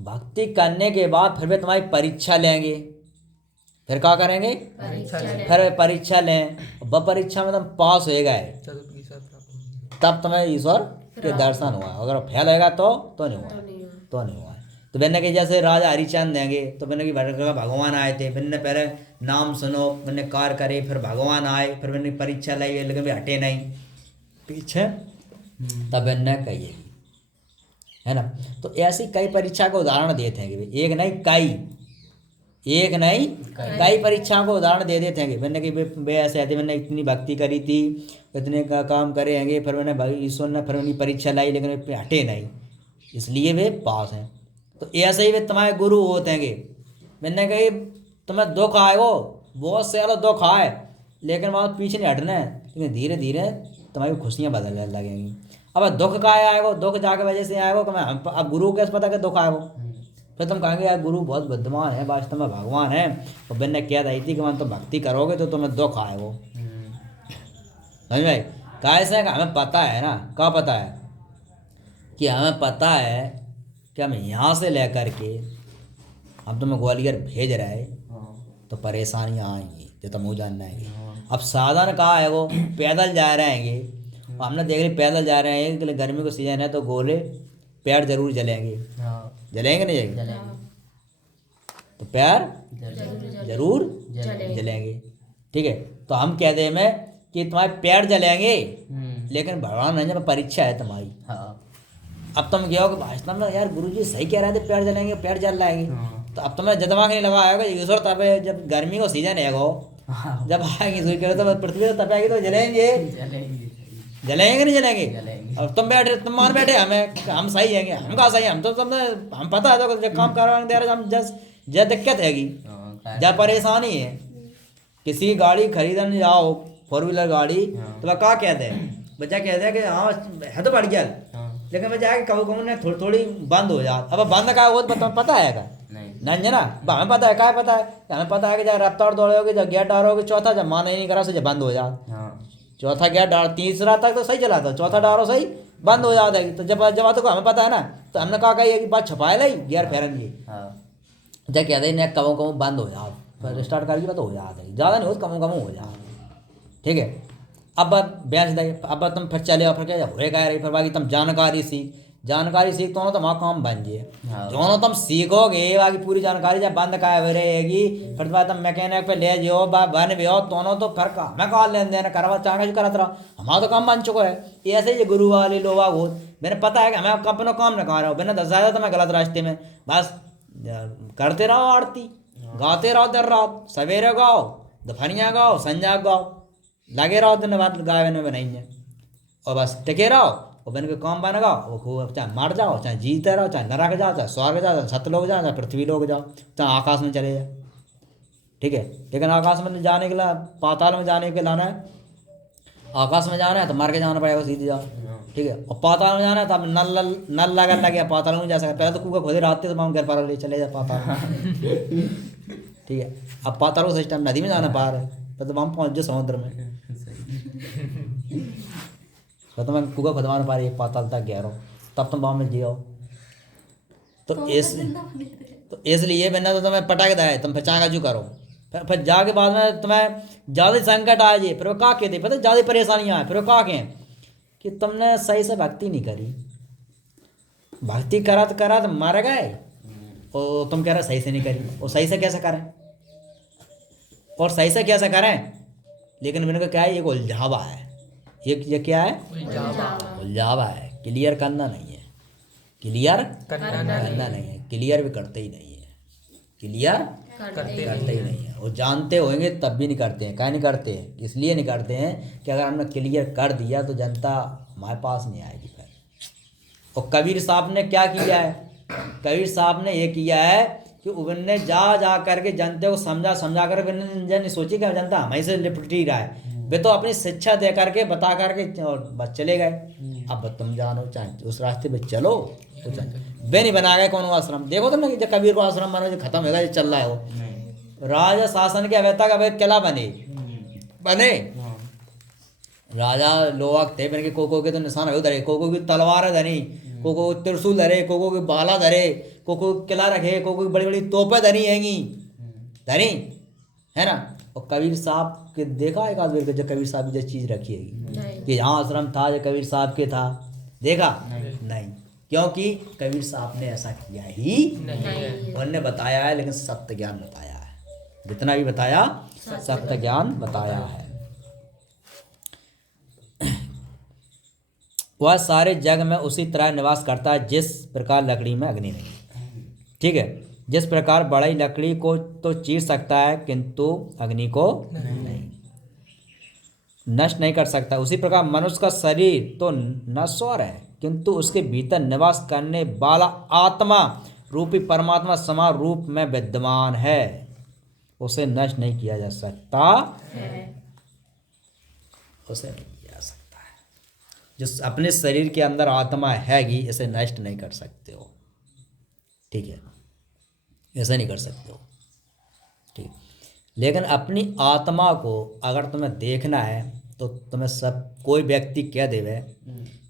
भक्ति करने के बाद फिर वे तुम्हारी परीक्षा लेंगे, फिर क्या करेंगे, फिर परीक्षा लें, वह परीक्षा में तुम पास हो गए तब तुम्हें ईश्वर के दर्शन हुआ। अगर फेल होएगा तो नहीं हुआ, तो नहीं हुआ। तो मैंने कि जैसे राजा हरिचंद देंगे, तो मैंने कि भगवान आए थे, मैंने पहले नाम सुनो, मैंने कार्य करे, फिर भगवान आए, फिर मैंने परीक्षा लाई, लेकिन वे हटे नहीं पीछे, तब मैंने कही है ना। तो ऐसी कई परीक्षा को उदाहरण देते हैं कि एक नहीं कई परीक्षाओं को उदाहरण दे देते हैं। मैंने कि वे ऐसे आते, मैंने इतनी भक्ति करी थी, इतने का काम करेंगे, फिर मैंने ईश्वर ने फिर उनकी परीक्षा लाई, लेकिन वे हटे नहीं, इसलिए वे पास हैं। तो ऐसे ही वे तुम्हारे गुरु होते हैं। मैंने कही तुम्हें दुख आएगो, बहुत सारा दुख आए, लेकिन वहाँ पीछे नहीं हटना है, लेकिन धीरे धीरे तुम्हारी खुशियाँ बदलने लगेंगी। अब दुख का आएगो, दुख जाके वजह से आएगो, अब गुरु कैसे पता कि दुख आएगो, फिर तुम कहेंगे यार गुरु बहुत बुद्धिमान है, वास्तव में भगवान है। और मैंने क्या रही थी कि मैं तो भक्ति करोगे तो तुम्हें दुख आएगो, समझ भाई। कैसे हमें पता है ना, क्या पता है कि हमें पता है कि हम यहाँ से लेकर के हम तुम्हें ग्वालियर भेज रहे हैं, तो परेशानियाँ आएंगी, जो तुम वो जानना है। अब साधन कहाँ है, वो पैदल जा रहे हैं, हमने देख लिया पैदल जा रहे हैं, कि गर्मी को सीजन है तो गोले पैर जरूर जलेंगे, जलेंगे नहीं जलेंगे, तो पैर जरूर जलेंगे, ठीक है। तो हम कहते हैं कि तुम्हारे पैर जलेंगे, लेकिन भगवान नहीं, जब परीक्षा है तुम्हारी। अब तुम गए हो कि भाषण में यार गुरुजी सही कह रहे थे, पैर जलेंगे, पैर जल जाएंगे, तो अब तुम्हें दिमाग नहीं लगा आएगा ईश्वर तब जब गर्मी को सीजन है गो, जब आएंगे सूर्य करो तो पृथ्वी तो तपेगी, तो जलेंगे नहीं जलेंगे। अब तुम बैठे, तुम मान बैठे हम सही हैंगे, हम कहाँ सही, हम तो हम पता है तो जब काम करवाने दे रहे, हम जब दिक्कत हैगी, जब परेशानी है, किसी की गाड़ी खरीदने जाओ 4 व्हीलर गाड़ी, तो वह क्या कहते हैं, बच्चा कहते हैं कि हाँ है तो बढ़िया, लेकिन मैं जाके कभी कभी ने थोड़ी थोड़ी बंद हो जाती। अब बंद का वो पता है का नहीं ना, हमें पता है, क्या पता है, हमें पता है कि जब रफ्तार दौड़ोगे, जब गियर डालोगे चौथा, जब माने नहीं करा से जब बंद हो जाता, चौथा गियर डाल, तीसरा तक तो सही चला था, चौथा डालो सही बंद हो जाता है। तो जब तो हमें पता है ना, तो हमने कहा कि एक बात छुपाए लाई गियर फेरेंगे, जब कहते हैं नेक कमो कमो बंद हो जाओ, फिर स्टार्ट करिए तो हो जाता है, ज़्यादा नहीं हो कमो कमो हो जाए, ठीक है। अब बेच दे, अब तुम फिर चले और फिर क्या हो रही, फिर बाकी तुम जानकारी सीख तो तुम्हारा काम बन जाए, दोनों तुम सीखोगे, बाकी पूरी जानकारी जब बंद का रहेगी, फिर बाद तुम मैकेनिक पे ले जाओ बन भी हो, दोनों तो फिर हमें कहा लेन देन करवा चाहे जो करत रहा, हमारा तो काम बन चुका है। ऐसे ही गुरु वाले लोग हो, मैंने पता है कि हमें अपना काम न कर रहा हूँ, मैंने दस ज़्यादा तो मैं गलत रास्ते में, बस करते रहो आरती, गाते रहो देर रात, सवेरे गाओ, दोपहरिया गाओ, संजा गाओ, लगे रहो दिन बात गावे में नहीं है, और बस टिके रहो, और बन के काम बनेगा, वो खूब चाहे मर जाओ, चाहे जीते रहो, चाहे नरक जाओ, चाहे स्वर्ग जाओ, चाहे सतलोक जाओ, चाहे पृथ्वी लोक जाओ, चाहे आकाश में चले जाओ, ठीक है। लेकिन आकाश में जाने के लिए, पाताल में जाने के लाना है, आकाश में जाना है तो मर के जाना पड़ेगा, सीधे जाओ, ठीक है। और पाताल में जाना है तो अब नल लगा लगे, पाताल में जा सकते, पहले तो कुआ खुद ही रहते तो हम घर पर ले चले जाए पाताल, ठीक है। अब पाताल को सिस्टम नदी में जाना पार है, तो हम पहुँच जाओ समुद्र में, तो मैं कुआ खुदवाना पा रही है पाताल तक गहरो, तब तुम वहाँ में जियो। तो इसलिए मैंने तो तुम्हें पटाखे दाए, तुम फिर चागा जू करो, फिर जाके बाद में तुम्हें ज़्यादा संकट आ जाए, फिर वो का कहते पता ज़्यादा परेशानियाँ आए, फिर वो का कहें कि तुमने सही से भक्ति नहीं करी, भक्ति करत मर गए, और तुम कह रहे सही से नहीं करी, और सही से कैसे करें, और सही से कैसे करें। लेकिन मैंने कहा क्या है, एक उलझावा है, ये क्या है, उलझावा है, क्लियर करना नहीं है, क्लियर करना नहीं है, क्लियर भी करते ही नहीं है, क्लियर करते ही नहीं है। और जानते होंगे तब भी नहीं करते हैं, क्या नहीं करते हैं, इसलिए नहीं करते हैं कि अगर हमने क्लियर कर दिया तो जनता हमारे पास नहीं आएगी फिर। और कबीर साहब ने क्या किया है, कबीर साहब ने ये किया है कि उन्होंने जा करके जनता को समझा कर, नहीं सोची कि जनता हमें से लिपट ही रहा है, वे तो अपनी शिक्षा दे करके बता करके और बस चले गए। अब तुम जानो चाहे उस रास्ते पे चलो तो वे नहीं बना गए कौन आश्रम। देखो तुमने कि जब कबीर को आश्रम बनो जो खत्म होगा, जो चल रहा है वो नहीं। राजा शासन के अवैता का वे किला बने बने। हाँ। राजा लोग थे बन के कोको के तो निशान है धरे, कोको की तलवार धरी, कोको त्रिशूल धरे, कोको की बाला धरे, कोको किला रखे, कोको की बड़ी बड़ी तोपें धरी हैंगी धरी, है ना। और कबीर साहब के देखा एक आध बार जो कबीर साहब की जो चीज़ रखी है कि यहाँ आश्रम था जो कबीर साहब के था, देखा नहीं, क्योंकि कबीर साहब ने ऐसा किया ही नहीं। उन्होंने बताया है लेकिन सत्य ज्ञान बताया है, जितना भी बताया सत्य ज्ञान बताया है। वह सारे जग में उसी तरह निवास करता है जिस प्रकार लकड़ी में अग्नि नहीं, ठीक है। जिस प्रकार बड़ई लकड़ी को तो चीर सकता है किंतु अग्नि को नहीं नष्ट नहीं कर सकता, उसी प्रकार मनुष्य का शरीर तो नश्वर है किंतु उसके भीतर निवास करने वाला आत्मा रूपी परमात्मा समान रूप में विद्यमान है, उसे नष्ट नहीं किया जा सकता उसे नहीं किया जा सकता है। जिस अपने शरीर के अंदर आत्मा हैगी इसे नष्ट नहीं कर सकते हो, ठीक है, ऐसा नहीं कर सकते हो, ठीक। लेकिन अपनी आत्मा को अगर तुम्हें देखना है तो तुम्हें सब कोई व्यक्ति कह देवे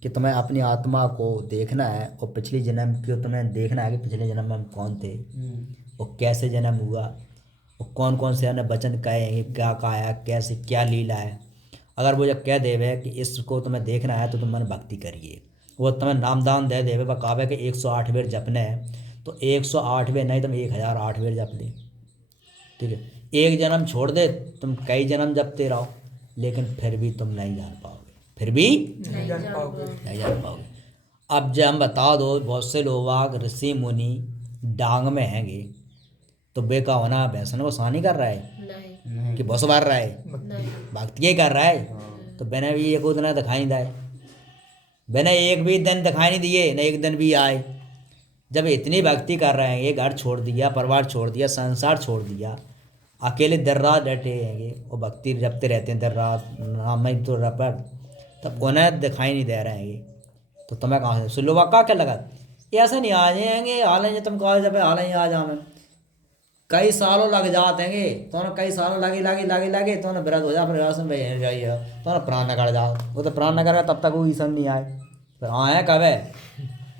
कि तुम्हें अपनी आत्मा को देखना है और पिछले जन्म को तुम्हें देखना है कि पिछले जन्म में हम कौन थे और कैसे जन्म हुआ और कौन कौन से अन्य वचन कहे हैं, क्या कहा है, कैसे क्या लीला है। अगर वो जब कह देवे कि इसको तुम्हें देखना है तो तुम मन भक्ति करिए, वो तुम्हें नामदान दे देवे, वह कहा कि 108 बेर जपने हैं तो 108 बेर नहीं तुम 1008 बेर जप ले, ठीक है। एक जन्म छोड़ दे तुम कई जन्म जपते रहो लेकिन फिर भी तुम नहीं जान पाओगे, फिर भी नहीं जान पाओगे। अब जब हम बता दो बहुत से लोग ऋषि मुनि डांग में हैंगे तो बेका होना वैसन वो सानी कर रहा है कि बस बार रहा है भक्ति कर रहा है, तो मैंने भी एक दिन दिखाई दिए, मैंने एक भी दिन दिखाई नहीं दिए न एक दिन भी आए। जब इतनी भक्ति कर रहे हैं, ये घर छोड़ दिया, परिवार छोड़ दिया, संसार छोड़ दिया, अकेले देर रात डटे हैंगे और भक्ति जपते रहते हैं देर रात नाम ही तो रपर, तब उन्हें दिखाई नहीं दे रहे हैं ये, तो तुम्हें कहाँ से सुल्लुवा का क्या लगा ये ऐसा नहीं आ जाएंगे हाल ही तुम कहा जब हाल ही आ जाओ कई सालों लग जाते हैं, तो ना कई सालों लगे तो ना व्रत हो जा फिर रसम में जाइए तो ना प्राण न कर जाओ, वो तो प्राण न करेगा तब तक वो ईसन नहीं आए, फिर आए कब है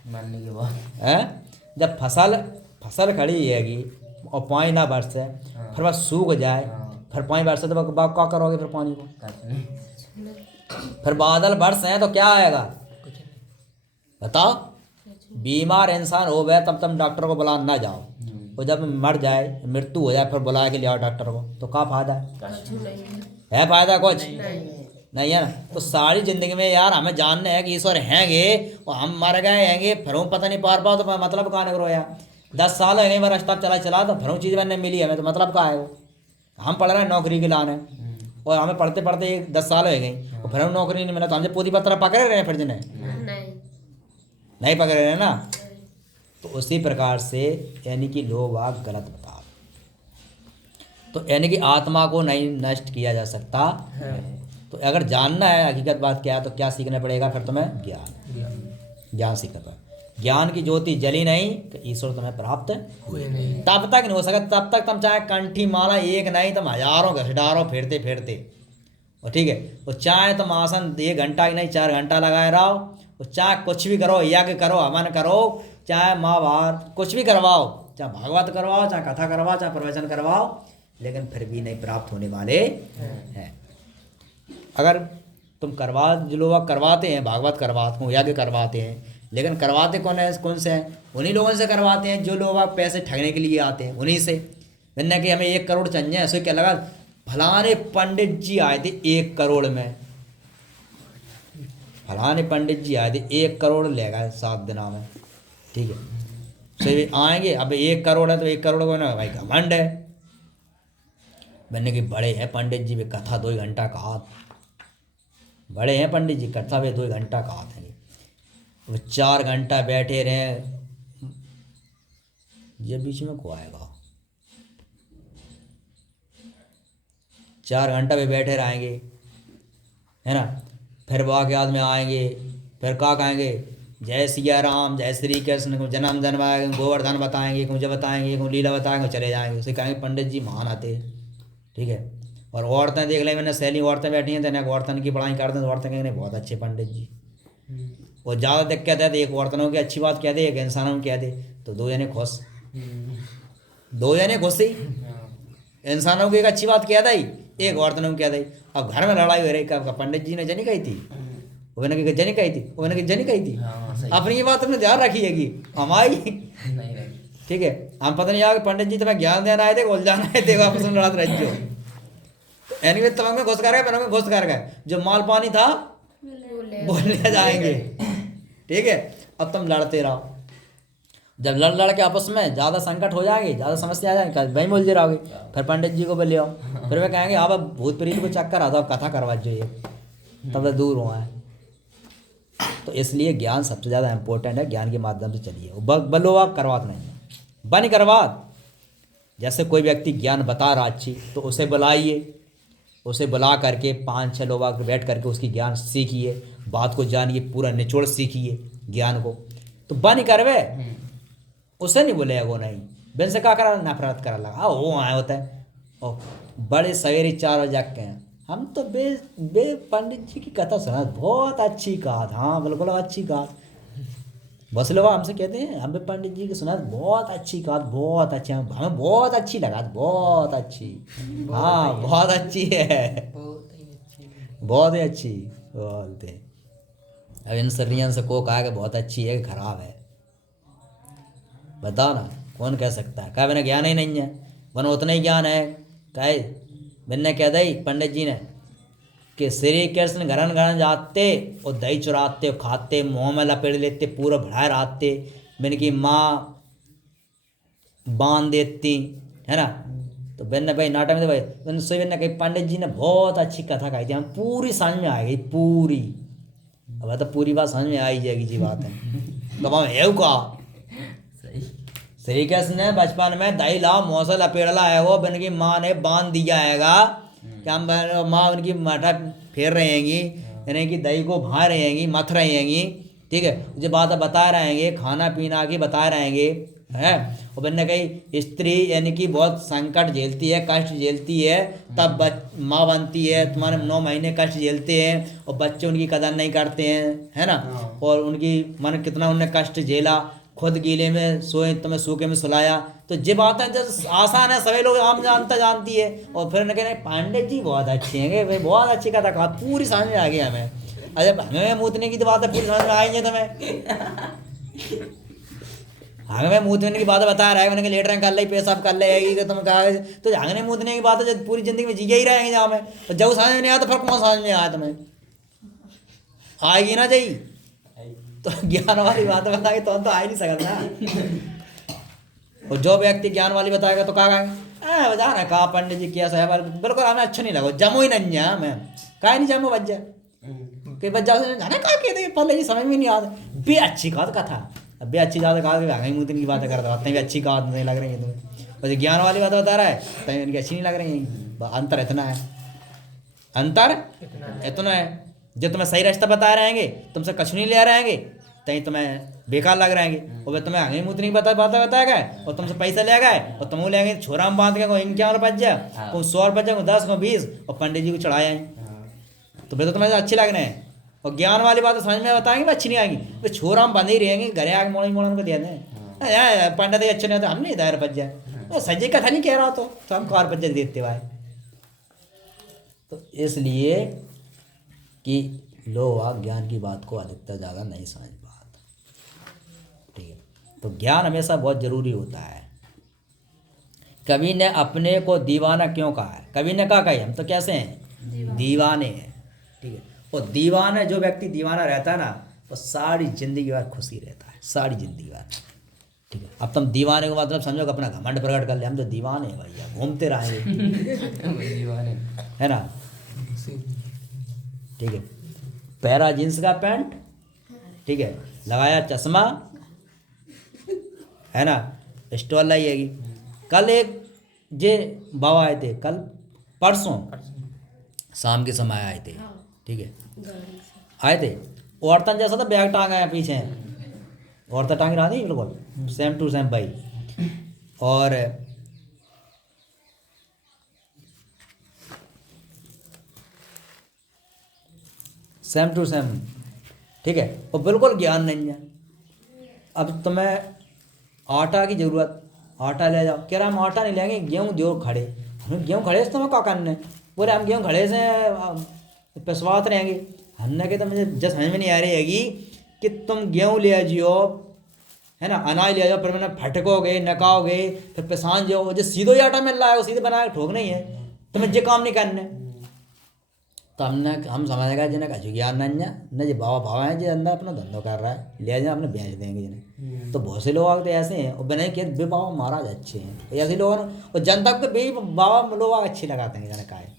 मानने के बाद हैं जब फसल खड़ी हैगी और पानी ना बरसे फिर बस सूख जाए, फिर पानी बरसे तो बाप क्या करोगे फिर पानी को, फिर बादल बरसे हैं तो क्या आएगा बताओ। बीमार इंसान हो गए तब तुम डॉक्टर को बुला ना जाओ, और जब मर जाए मृत्यु हो जाए फिर बुला के ले आओ डॉक्टर को, तो क्या फायदा है फायदा कुछ नहीं है ना। तो सारी जिंदगी में यार हमें जानना है कि ईश्वर हैंगे और हम मर गए हैंगे फिर हम पता नहीं पार पाओ तो मतलब कहाँ निकलो यार 10 साल हो गए मेरा रास्ता चला तो फिर चीज़ बनने मिली हमें तो मतलब कहाँ है वो। हम पढ़ रहे हैं नौकरी के लाने और हमें पढ़ते पढ़ते 10 साल हो गए और फिर हम नौकरी नहीं मिला तो हमसे पूरी पत्र पकड़े रहे हैं फिर जिन्हें नहीं पकड़े रहे ना। तो उसी प्रकार से यानी कि लोग आप गलत बता, तो यानी कि आत्मा को नहीं नष्ट किया जा सकता। तो अगर जानना है हकीकत बात क्या है तो क्या सीखना पड़ेगा फिर तुम्हें ज्ञान सीखना पड़ेगा। ज्ञान की ज्योति जली नहीं तो ईश्वर तुम्हें प्राप्त हुए नहीं, तब तक नहीं हो सकता, तब तक तुम चाहे कंठी माला एक नहीं तुम हजारों घटारों फेरते फेरते और ठीक है, तो चाहे तुम आसन 1 घंटा ही नहीं 4 घंटा लगाए रहो, तो चाहे कुछ भी करो, यज्ञ करो, हवन करो, चाहे महाभारत कुछ भी करवाओ, चाहे भागवत करवाओ, चाहे कथा करवाओ, चाहे प्रवचन करवाओ, लेकिन फिर भी नहीं प्राप्त होने वाले हैं। अगर तुम जो लोग करवाते हैं भागवत करवाते हैं, यज्ञ करवाते हैं, लेकिन करवाते कौन से हैं? उन्हीं लोगों से करवाते हैं जो लोग पैसे ठगने के लिए आते हैं, उन्हीं से। मैंने कि हमें 1 करोड़ चाहिए, ऐसे क्या लगा फलाने पंडित जी आए थे 1 करोड़ में, फलाने पंडित जी आए थे 1 करोड़ ले गए 7 दिनों में, ठीक है। तो आएंगे अब 1 करोड़ है तो 1 करोड़ को ना भाई घमंड है। मैंने कि बड़े हैं पंडित जी भी कथा 2 घंटा कहा, बड़े हैं पंडित जी कथा भी 2 घंटा कहा थे, वो 4 घंटा बैठे रहे, ये बीच में को आएगा 4 घंटा भी बैठे रहेंगे है ना। फिर वहाँ के आदमी आएंगे, फिर क्या कहेंगे जय सिया राम, जय श्री कृष्ण, को जन्म जन्माएंगे, गोवर्धन बताएंगे, मुझे बताएंगे, को लीला बताएंगे, चले जाएंगे। उसे कहेंगे पंडित जी महान आते। ठीक है। और औरतें देख लें, मैंने सैली औरतें बैठी हैं तो ना औरतन की बड़ाई करते हैं तो औरतें कहेंगे बहुत अच्छे पंडित जी। और ज़्यादा दिक्कत है तो एक औरतों की अच्छी बात कह दे, एक इंसानों की कह दे, तो दो जने खुश, दो जने खुश ही। इंसानों की एक अच्छी बात कह दी, एक औरतों को कह दी। अब घर में लड़ाई हो रही, कब पंडित जी ने जनी कही थी, मैंने कहा जनी कही थी, मैंने कहा जनी कही थी। अपनी ये बात तुमने ध्यान रखी है कि हमारी नहीं रही। ठीक है। हम पता नहीं आगे पंडित जी तुम्हें ज्ञान देना आए थे, उलझान आए थे, वापस में रात रह जो एनीवे तुम्हें घुस कर गए, मैंने घुस कर गए, जो माल पानी था वो ले जाएंगे। ठीक है। अब तुम लड़ते रहो, जब लड़ लड़ के आपस में ज़्यादा संकट हो जाएगी, ज़्यादा समस्या आ जाएगी, वहीं मुलझ रहोगे, फिर पंडित जी को भी ले आओ, फिर वे कहेंगे अब भूत प्रीत को चक्कर आता, अब कथा करवा चाहिए, तब तक दूर हुआ है। तो इसलिए ज्ञान सबसे ज़्यादा इम्पोर्टेंट है, ज्ञान के माध्यम से चलिए। बलो आप करवात नहीं है, बन करवात। जैसे कोई व्यक्ति ज्ञान बता रहा अच्छी, तो उसे बुलाइए, उसे बुला करके 5-6 लोग आकर बैठ करके उसकी ज्ञान सीखिए, बात को जानिए, पूरा निचोड़ सीखिए ज्ञान को, तो बन करवे। उसे नहीं बोलेगा वो नहीं, बिन से क्या करा नफरत करा लगा वो आए होता है। और बड़े सवेरे 4 बजे जाग के हैं, हम तो बे पंडित जी की कथा सुना, बहुत अच्छी कहा, हाँ बिल्कुल अच्छी कहा। बस लोग हमसे कहते हैं हम भी पंडित जी की सुना, बहुत अच्छी कहा, बहुत अच्छा, हमें बहुत अच्छी लगा, बहुत अच्छी, हाँ बहुत अच्छी है, बहुत ही अच्छी बोलते। अब इन सर्रियन से को कहा कि बहुत अच्छी है कि खराब है, बताओ ना, कौन कह सकता है। कहा मैंने ज्ञान ही नहीं है, वन उतना ही ज्ञान है। कहे मैंने कह दी पंडित जी ने कि श्री कृष्ण घरन घरन जाते और दही चुराते और खाते, मुँह में लपेट लेते, पूरा भड़ाए रहते, मैंने की माँ बांध देती है ना। तो बहन ने भाई नाटक में भाई मैंने सोई, मैंने कही पंडित जी ने बहुत अच्छी कथा कही थी, हम पूरी समझ में आ गई पूरी। अब तो पूरी बात समझ में आ ही जाएगी जी बात है। तो हम है कहा श्री कृष्ण ने बचपन में दही लाओ मुँह से लपेड़ला है वो, बन की माँ ने बांध दिया हैगा कि हम माँ उनकी माथा फेर रहेंगी, यानी कि दही को भा रहेंगी, मथ रहेंगी। ठीक है। जो बात बता रहेंगे, खाना पीना की बता रहेंगे है। और मैंने कही स्त्री यानी कि बहुत संकट झेलती है, कष्ट झेलती है, तब माँ बनती है। तुम्हारे 9 महीने कष्ट झेलते हैं और बच्चे उनकी कदर नहीं करते हैं, है ना। और उनकी मन कितना उनने कष्ट झेला, खुद गीले में सोए, तुम्हें सूखे में सुलाया। तो ये बातें जब आसान है, सभी लोग आम जानती है। और फिर उन्हें कहने पंडित जी बहुत अच्छे हैं, भाई बहुत अच्छी कथा कहा, पूरी समझ में आ गई हमें। अरे हमें मूतने की तो बात है पूरी समझ में आएंगे तुम्हें, हमें मूतने की बात बता रहा है, मैंने लेटरिन कर ली, पेशाब कर ले, तुम कहा तो हंगने मूतने की बात है जब पूरी जिंदगी में जी ही रहेंगे जहाँ में। तो जब समझ में नहीं आया तो फिर कौन समझ में आया तुम्हें, आएगी ना जी। तो ज्ञान वाली बात बताएगी तो आ ही नहीं सकता ना। और जो व्यक्ति ज्ञान वाली बताएगा तो कहा बजा ना कहा पंडित जी कैसा है, बिल्कुल हमें अच्छा नहीं लगा, जमो ही नहीं है हमें, कहा नहीं जमो बच्चा कि बच्चा जाने कहा कहते पहले ये समझ में नहीं आता। बे अच्छी कहा कथा, अब बे अच्छी ज़्यादा कहा आगे मुँह की बातें करता, भी अच्छी कहा नहीं लग रही है तुम्हें, और ज्ञान वाली बात बता रहा है तो इनकी अच्छी नहीं लग रही है। अंतर इतना है, अंतर इतना है, जो तुम्हें सही रास्ता बता रहेंगे, तुमसे कछ नहीं ले रहेंगे, तहीं तुम्हें बेकार लग रहेंगे। और वे तुम्हें आगे मुतनी बताया गए और तुमसे पैसा ले गए और तुम लेंगे छोरा में बांध के को इनके बच जाए, को 100 बच जाए, को 10, को 20, और पंडित जी को चढ़ाए तो वे तो तुम्हें अच्छे लगने हैं। और ज्ञान वाली बात समझ में बताएंगे अच्छी नहीं आएगी, वे छोरा में बंधे ही रहेंगे, घरे आगे मोड़ को दे दें पंडित अच्छे नहीं होते, हम नहीं दायर बच जाए, वो सज्जे कथा नहीं कह रहा तो हम कार बच जाए देते भाई। तो इसलिए कि लोग ज्ञान की बात को अधिकतर ज़्यादा नहीं समझ पाते। ठीक है। तो ज्ञान हमेशा बहुत ज़रूरी होता है। कवि ने अपने को दीवाना क्यों कहा है, कवि ने कहा हम तो कैसे हैं, दीवाने हैं। ठीक है। और दीवाना, जो व्यक्ति दीवाना रहता है ना, वो सारी जिंदगी भर खुशी रहता है, सारी जिंदगी भर। ठीक है। अब तुम दीवाने को मतलब समझो कि अपना घमंड प्रकट कर ले, हम तो दीवाने हैं भैया, घूमते रहेंगे दीवाने है ना। ठीक है। पहरा जींस का पैंट, ठीक है, लगाया चश्मा, है ना, स्टॉल लाइएगी। कल एक जे बाबा आए थे, कल परसों शाम के समय आए थे। ठीक है। आए थे, औरतन जैसा था, बैग टांग आया पीछे, और तो टांग रहा नहीं बिल्कुल सेम टू सेम भाई। और सेम टू सेम, ठीक है, और बिल्कुल ज्ञान नहीं है। अब तुम्हें आटा की ज़रूरत, आटा ले जाओ, कह रहा हम आटा नहीं लेंगे, गेहूँ दो खड़े। हम गेहूँ खड़े से तुम्हें क्या करने, बोले हम गेहूँ खड़े से पिसवाते रहेंगे। हमने कहा तो मुझे जस्ट समझ में नहीं आ रही हैगी कि तुम गेहूँ ले जाओ, है ना, अनाज ले जाओ, फिर मैंने फटकोगे नकाओगे, फिर पिसान जाओ, जो सीधो ही आटा मिल रहा है वो सीधे बना के ठोक नहीं है, तुम्हें ये काम नहीं करने। तो हम समझ गए जिन्हें कहा ज्ञान नहीं है न, जो बाबा भाव है जो अंदर अपना धंधो कर रहा है, ले जाए अपने बेच देंगे जिन्हें। तो बहुत से लोग आते ऐसे हैं और बिना कि बे बाबा महाराज अच्छे हैं, तो ऐसे लोगों ने और जनता को बे बाबा लोग अच्छे लगाते हैं, जिन्हें कहा है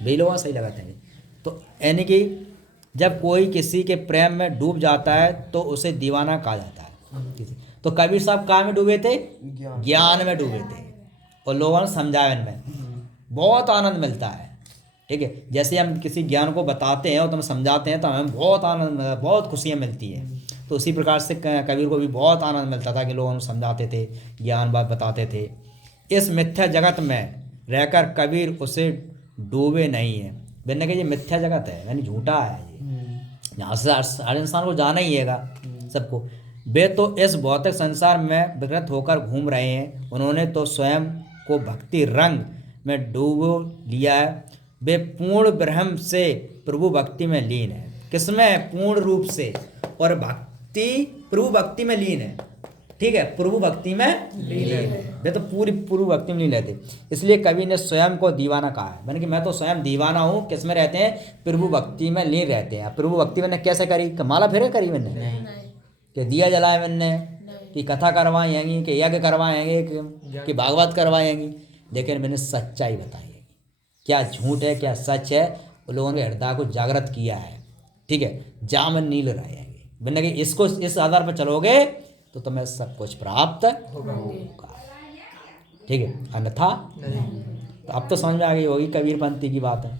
बे लोग सही लगाते हैं। तो यानी कि जब कोई किसी के प्रेम में डूब जाता है तो उसे दीवाना कहा जाता है। तो कबीर साहब कहाँ में डूबे थे, ज्ञान में डूबे थे, और लोगों ने समझाया इनमें बहुत आनंद मिलता है। ठीक है, जैसे हम किसी ज्ञान को बताते हैं और तुम समझाते हैं तो हमें बहुत आनंद, बहुत खुशियाँ मिलती हैं। तो उसी प्रकार से कबीर को भी बहुत आनंद मिलता था कि लोग उन्हें समझाते थे, ज्ञान बात बताते थे। इस मिथ्या जगत में रहकर कबीर उसे डूबे नहीं है। मैंने कहा ये मिथ्या जगत है, यानी झूठा है, ये यहाँ से हर इंसान को जाना ही हैगा सबको। वे तो इस भौतिक संसार में विकृत होकर घूम रहे हैं, उन्होंने तो स्वयं को भक्ति रंग में डूब लिया है। वे पूर्ण ब्रह्म से प्रभु भक्ति में लीन है। किसमें, पूर्ण रूप से, और भक्ति प्रभु भक्ति में लीन है। ठीक है, प्रभु भक्ति में लीन है, वे तो पूरी प्रभु भक्ति में लीन रहते। इसलिए कवि ने स्वयं को दीवाना कहा है, मैंने कि मैं तो स्वयं दीवाना हूँ। किस में रहते हैं, प्रभु भक्ति में लीन रहते हैं। प्रभु भक्ति मैंने कैसे करी, माला फेरे करी मैंने, कि दिया जलाए मैंने, कि कथा करवाएंगी, कि यज्ञ करवाएंगे, कि भागवत करवाएंगी, लेकिन मैंने सच्चाई बताई है, क्या झूठ है क्या सच है, उन लोगों ने हृदय को जागृत किया है। ठीक है, जामन नील रहेंगे, मैंने कि इसको इस आधार पर चलोगे तो तुम्हें सब कुछ प्राप्त होगा। ठीक है, अन्यथा तो अब तो समझ में आ गई होगी कबीरपंथी की बात है।